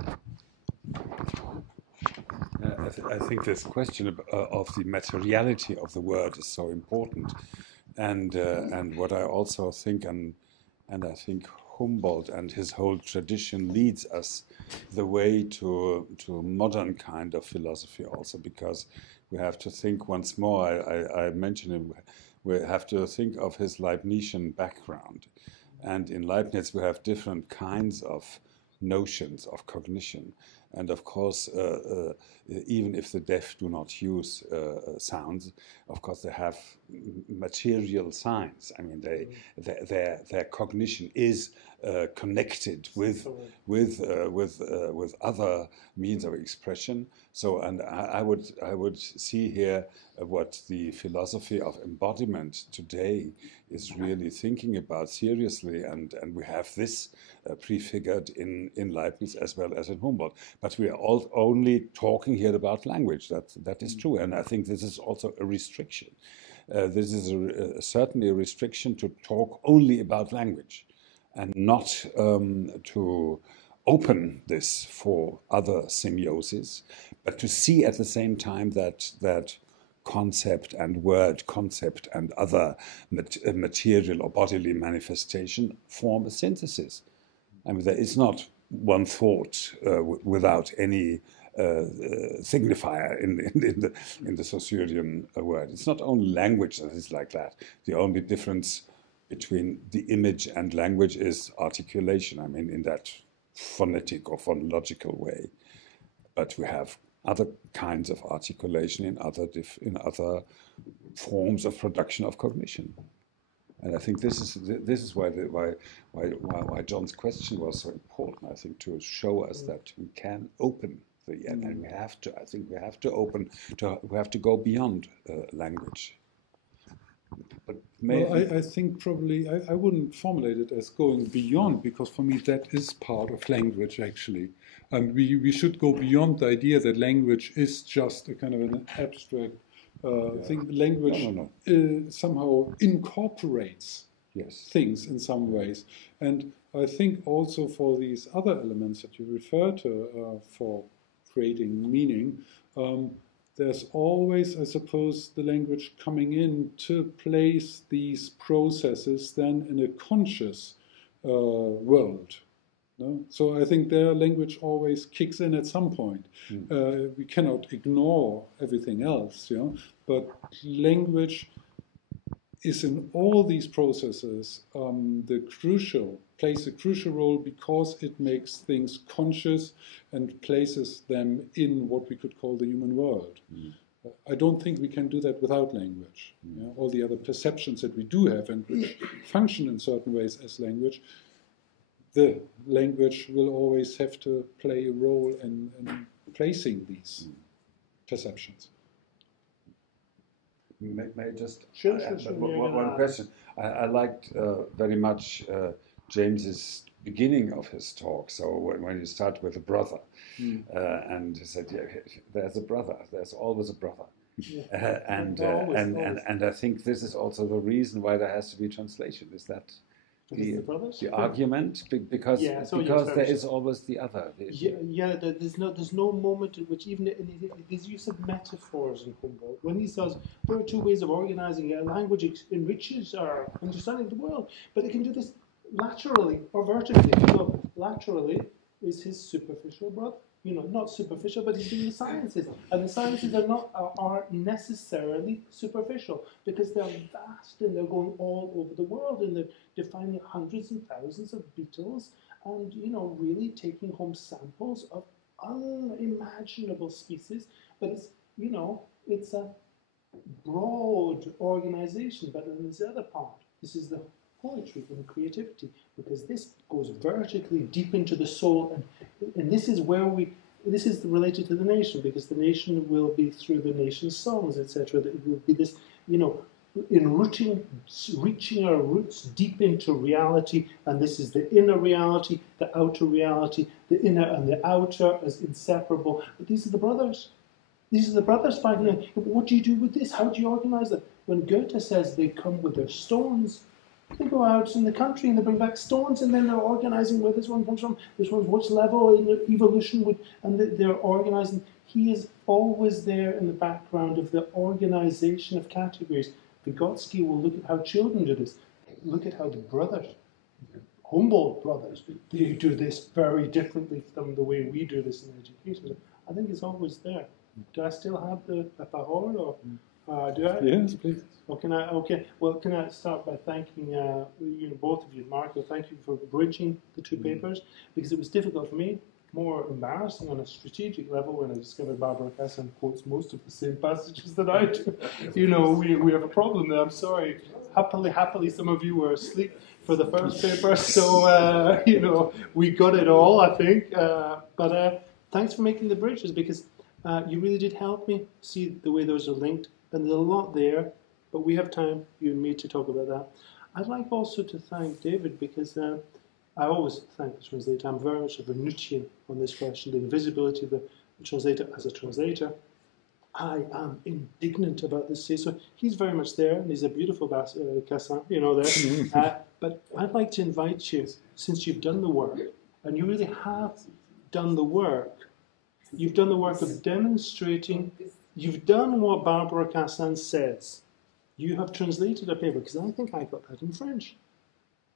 I think this question of the materiality of the word is so important, and what I also think, and I think Humboldt and his whole tradition leads us the way to a modern kind of philosophy also, because we have to think once more, I mentioned him, we have to think of his Leibnizian background, and in Leibniz we have different kinds of notions of cognition, And of course, even if the deaf do not use sounds, of course they have material signs. I mean, their cognition is connected with other means of expression. So, and I would see here what the philosophy of embodiment today is really thinking about seriously, and we have this prefigured in Leibniz as well as in Humboldt. But we are all only talking here about language. That is true, and I think this is also a restriction. This is certainly a restriction to talk only about language, and not to open this for other semioses, but to see at the same time that concept and word, concept and other material or bodily manifestation form a synthesis. I mean, there is not one thought without any signifier in the Saussurian word. It's not only language that is like that. The only difference between the image and language is articulation. I mean, in that phonetic or phonological way. But we have other kinds of articulation in other forms of production of cognition. And I think this is why John's question was so important. I think to show us that we can open and we have to. I think we have to open. We have to go beyond language. But well, I think probably I wouldn't formulate it as going beyond, because for me that is part of language actually. We should go beyond the idea that language is just a kind of an abstract thing. Language somehow incorporates things in some ways. And I think also for these other elements that you refer to for creating meaning, there's always, I suppose, the language coming in to place these processes then in a conscious world. No? So I think their language always kicks in at some point. We cannot ignore everything else, you know? But language is in all these processes plays a crucial role because it makes things conscious and places them in what we could call the human world. I don't think we can do that without language. You know, all the other perceptions that we do have and which function in certain ways as language, the language will always have to play a role in placing these perceptions. May I just one question? I liked very much James's beginning of his talk. So when you start with a brother, and he said, "Yeah, there's a brother. There's always a brother," and I think this is also the reason why there has to be translation. Is that the argument? Because there is always the other. There's no moment in which even there's use of metaphors in Humboldt. When he says there are two ways of organizing a language enriches our understanding of the world, but it can do this laterally or vertically. So laterally is his superficial brother. You know, not superficial, but he's doing the sciences, and the sciences are necessarily superficial because they're vast and they're going all over the world, and they're defining hundreds and thousands of beetles, and really taking home samples of unimaginable species. But it's a broad organization. But then there's the other part. This is the poetry and creativity, because this goes vertically deep into the soul, and this is where this is related to the nation, because the nation will be through the nation's songs, etc. It will be this, reaching our roots deep into reality, and this is the inner reality, the outer reality, the inner and the outer as inseparable. But these are the brothers. These are the brothers finding out, what do you do with this? How do you organize it? When Goethe says they come with their stones, they go out in the country and they bring back stones, and then they're organizing where this one comes from, this one's which level in evolution would, and they're organizing. He is always there in the background of the organization of categories. Vygotsky will look at how children do this. Look at how the brothers, Humboldt brothers, they do this very differently from the way we do this in education. I think it's always there. Do I still have the parole, or do I? Yes, please. Or can I? Okay. Well, can I start by thanking both of you, Marco? Thank you for bridging the two papers, because it was difficult for me. more embarrassing on a strategic level when I discovered Barbara Cassin quotes most of the same passages that I do. You know, we have a problem there. I'm sorry. Happily, some of you were asleep for the first paper, so, you know, we got it all, I think. But thanks for making the bridges, because you really did help me see the way those are linked. And there's a lot there, but we have time, you and me, to talk about that. I'd like also to thank David, because I always thank the translator. I'm very much a Venusian on this question, the invisibility of the translator as a translator. I am indignant about this. So he's very much there, and he's a beautiful Cassin, you know, there. But I'd like to invite you, since you've done the work, and you really have done the work, you've done the work of demonstrating, you've done what Barbara Cassin says. You have translated a paper, because I think I got that in French.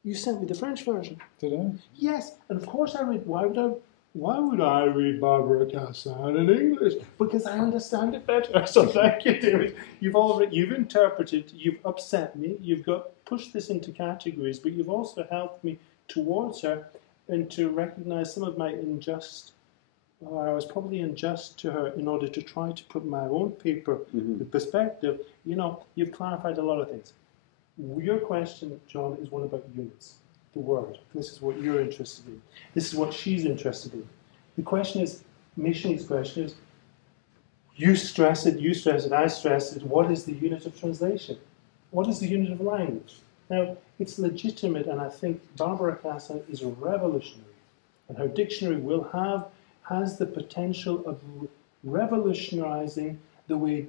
You sent me the French version. Did I? Yes, and of course I read. Why would I read Barbara Cassin in English? Because I understand it better. So thank you, David. You've interpreted. You've upset me. You've pushed this into categories, but you've also helped me towards her and to recognise some of my I was probably unjust to her in order to try to put my own paper in perspective. You know, you've clarified a lot of things. Your question, John, is one about units, the word. This is what you're interested in. This is what she's interested in. The question is, Mishi's question is, you stress it, I stress it, what is the unit of translation? What is the unit of language? Now, it's legitimate, and I think Barbara Cassin is revolutionary, and her dictionary has the potential of revolutionizing the way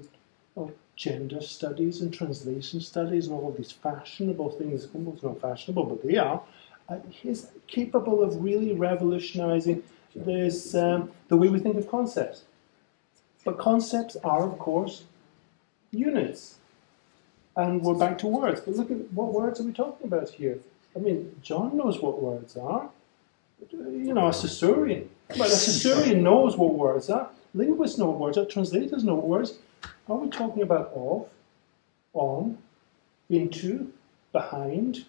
gender studies and translation studies and all of these fashionable things. Humboldt's not fashionable, but they are. He's capable of really revolutionizing this, the way we think of concepts. But concepts are, of course, units. And we're back to words. But look at what words are we talking about here? I mean, John knows what words are. You know, a Caesarean. But a Caesarean knows what words are. Linguists know what words are. Translators know what words. Are we talking about of, on, into, behind,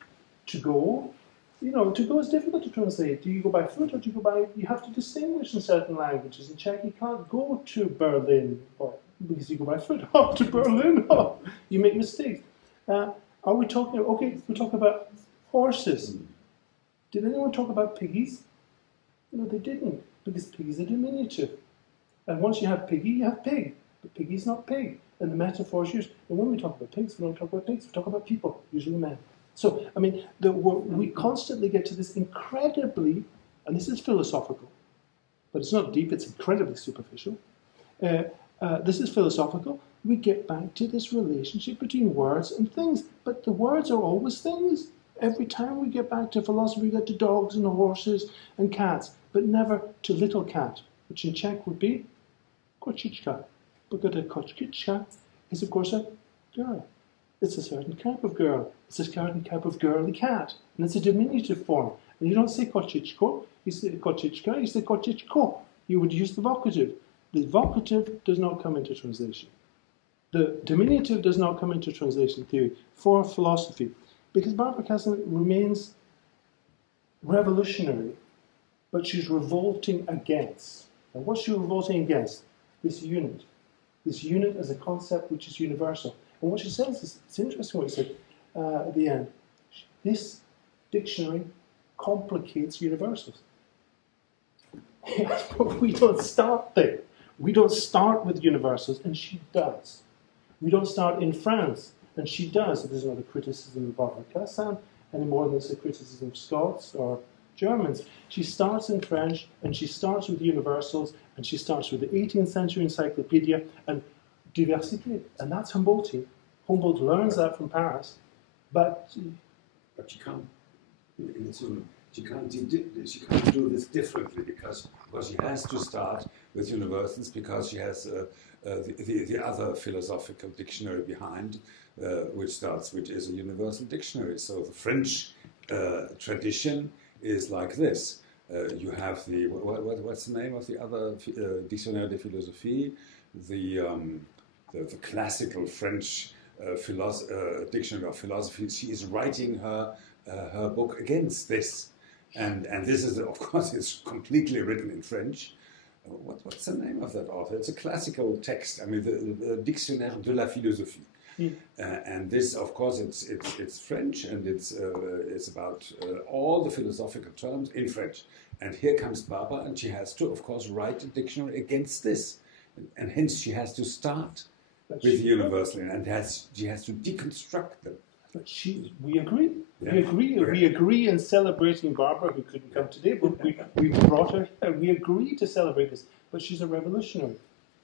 to go? You know, to go is difficult to translate. Do you go by foot or do you go by... You have to distinguish in certain languages. In Czech, you can't go to Berlin because you go by foot. Oh, to Berlin! Oh, you make mistakes. Are we talking... Okay, we talk about horses. Did anyone talk about piggies? No, they didn't, because piggies are diminutive. And once you have piggy, you have pig. But piggy's not pig. And the metaphor is used. And when we talk about pigs, we don't talk about pigs, we talk about people, usually men. So, I mean, we constantly get to this incredibly, and this is philosophical, but it's not deep, it's incredibly superficial. This is philosophical. We get back to this relationship between words and things, but the words are always things. Every time we get back to philosophy, we get to dogs and horses and cats, but never to little cat, which in Czech would be kočička. Because a kočička is, of course, a girl. It's a certain type of girl. It's a certain type of girly cat. And it's a diminutive form. And you don't say kočičko, you say kočička, you say kočičko. You would use the vocative. The vocative does not come into translation. The diminutive does not come into translation theory for philosophy. Because Barbara Cassin remains revolutionary, but she's revolting against. And what's she revolting against? This unit. This unit as a concept which is universal. And what she says is, it's interesting what she said at the end. This dictionary complicates universals. Yes, but we don't start there. We don't start with universals, and she does. We don't start in France, and she does. It is not a criticism of Barbara Cassin any more than it's a criticism of Scots or Germans. She starts in French, and she starts with universals, and she starts with the 18th century encyclopedia and diversité, and that's Humboldtian. Humboldt learns that from Paris, but you can't. She can't do this differently because she has to start with universals because she has the other philosophical dictionary behind, which is a universal dictionary. So the French tradition is like this. You have the what's the name of the other Dictionnaire de Philosophie, the classical French dictionary of philosophy. She is writing her book against this. And this is, of course, it's completely written in French. What's the name of that author? It's a classical text. I mean, the Dictionnaire de la Philosophie. And this, of course, it's French, and it's about all the philosophical terms in French. And here comes Barbara, and she has to, of course, write a dictionary against this, and hence she has to start with universal, and she has to deconstruct them. But we agree. Yeah. We agree in celebrating Barbara, who couldn't come today, but we brought her here. We agree to celebrate this. But she's a revolutionary.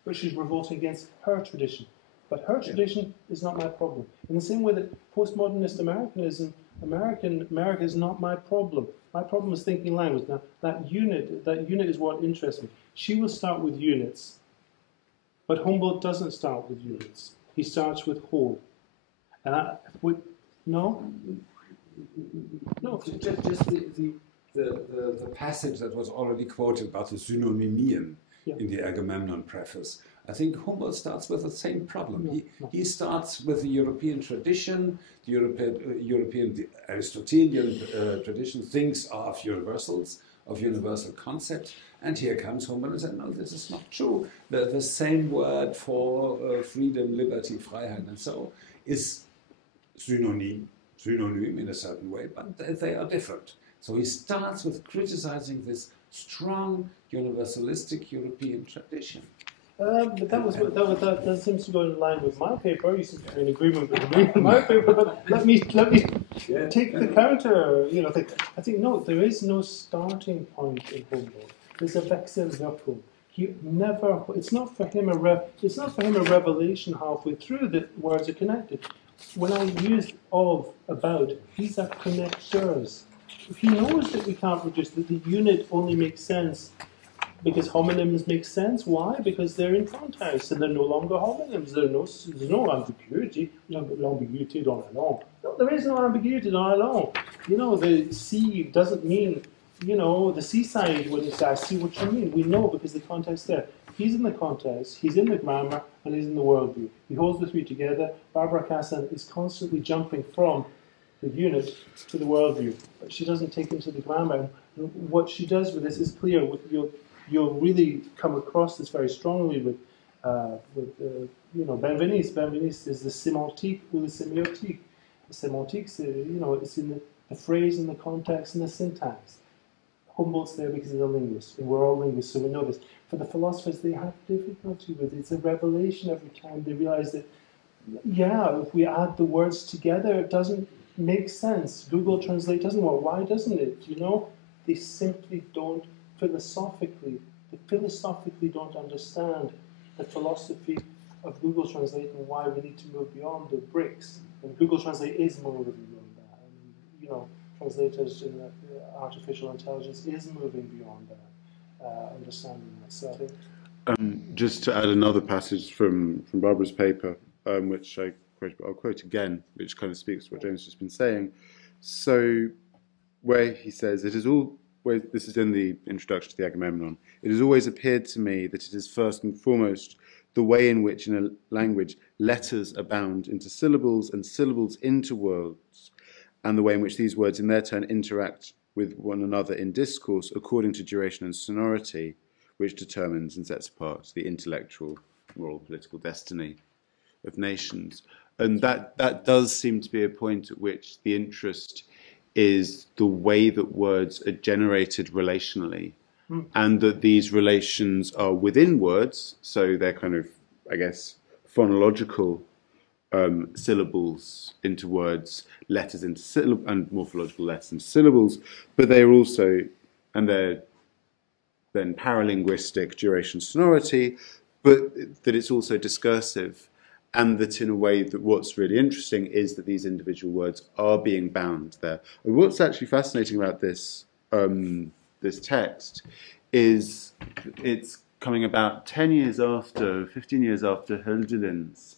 But she's revolting against her tradition. But her tradition is not my problem. In the same way that postmodernist Americanism, America is not my problem. My problem is thinking language. Now, that unit is what interests me. She will start with units. But Humboldt doesn't start with units. He starts with whole. And no, just the passage that was already quoted about the synonymien in the Agamemnon preface. I think Humboldt starts with the same problem. He starts with the European tradition, the European Aristotelian tradition thinks of universals, of universal concepts, and here comes Humboldt and says, no, this is not true. The same word for freedom, liberty, Freiheit, and so is synonym in a certain way, but they are different. So he starts with criticizing this strong universalistic European tradition. But that seems to go in line with my paper. You seem to be in agreement with my paper. But let me take the counter. I think no, there is no starting point in Humboldt. There's a Wechselwirkung. He never. It's not for him a revelation halfway through that words are connected. When I use of, about, these are connectors. He knows that we can't reduce that the unit only makes sense because homonyms make sense. Why? Because they're in context and they're no longer homonyms. There's no ambiguity. L'ambiguïté dans la langue. No, there is no ambiguity dans la langue. The sea doesn't mean, the seaside when you say, I see what you mean. We know because the context there. He's in the context, he's in the grammar, and he's in the worldview. He holds the three together. Barbara Cassin is constantly jumping from the unit to the worldview, but she doesn't take into the grammar. And what she does with this is clear. You'll really come across this very strongly with Benveniste. Benveniste is the sémantique or the sémiotique. The sémantique, it's in the phrase and the context and the syntax. Humboldt's there because he's a linguist, and we're all linguists, so we know this. For the philosophers, they have difficulty with it. It's a revelation every time they realize that, if we add the words together, it doesn't make sense. Google Translate doesn't work. Why doesn't it? They simply don't philosophically don't understand the philosophy of Google Translate and why we need to move beyond the bricks. And Google Translate is moving beyond that. Translators in artificial intelligence is moving beyond that, understanding that. So I think just to add another passage from Barbara's paper, which I'll quote again, which kind of speaks to what James has just been saying. So, where he says, this is in the introduction to the Agamemnon, it has always appeared to me that it is first and foremost the way in which in a language letters abound into syllables and syllables into words, and the way in which these words in their turn interact with one another in discourse according to duration and sonority, which determines and sets apart the intellectual, moral, political destiny of nations. And that does seem to be a point at which the interest is the way that words are generated relationally, and that these relations are within words, so they're kind of, I guess, phonological syllables into words, letters into syllables, and morphological letters into syllables, but they're also, and they're then paralinguistic duration sonority, but that it's also discursive, and that in a way that what's really interesting is that these individual words are being bound there. And what's actually fascinating about this this text is it's coming about 15 years after Hölderlin's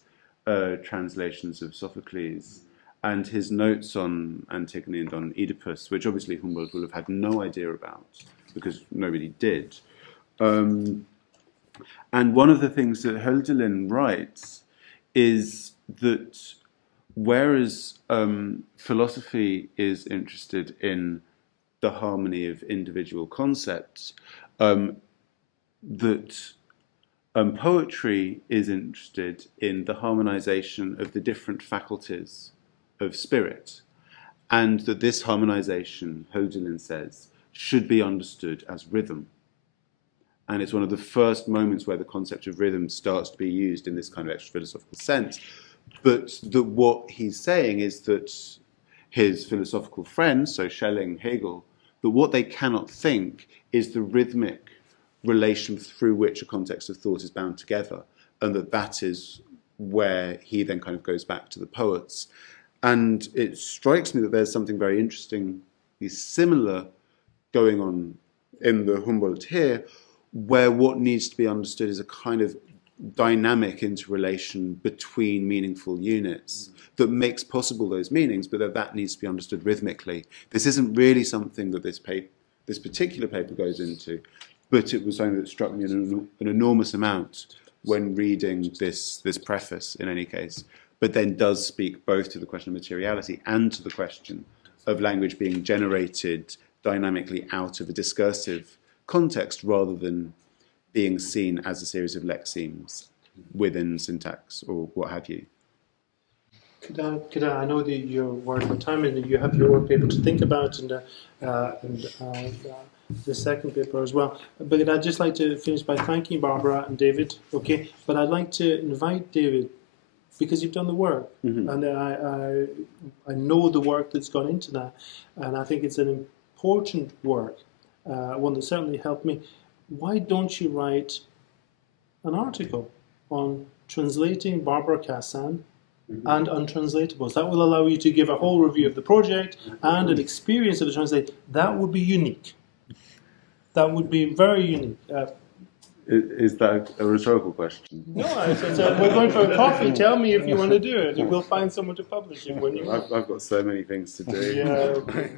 translations of Sophocles and his notes on Antigone and on Oedipus, which obviously Humboldt will have had no idea about because nobody did. And one of the things that Hölderlin writes is that whereas philosophy is interested in the harmony of individual concepts, that poetry is interested in the harmonization of the different faculties of spirit, and that this harmonization, Hölderlin says, should be understood as rhythm. And it's one of the first moments where the concept of rhythm starts to be used in this kind of extra philosophical sense. But that what he's saying is that his philosophical friends, so Schelling, Hegel, that what they cannot think is the rhythmic relation through which a context of thought is bound together, and that is where he then kind of goes back to the poets. And it strikes me that there's something very interesting, similar going on in the Humboldt here, where what needs to be understood is a kind of dynamic interrelation between meaningful units that makes possible those meanings, but that needs to be understood rhythmically. This isn't really something that this particular paper goes into, but it was something that struck me an enormous amount when reading this preface, in any case, but then does speak both to the question of materiality and to the question of language being generated dynamically out of a discursive context rather than being seen as a series of lexemes within syntax or what have you. I know that you're worried about time and that you have your work paper to think about and the second paper as well. But I'd just like to finish by thanking Barbara and David, okay? But I'd like to invite David, because you've done the work, and I know the work that's gone into that, and I think it's an important work, one that certainly helped me. Why don't you write an article on translating Barbara Cassan and untranslatables? That will allow you to give a whole review of the project and an experience of the translate. That would be unique. That would be very unique. Is that a rhetorical question? No, I said, we're going for a coffee. Tell me if you want to do it. We'll find someone to publish it when you want. I've got so many things to do. Yeah, okay.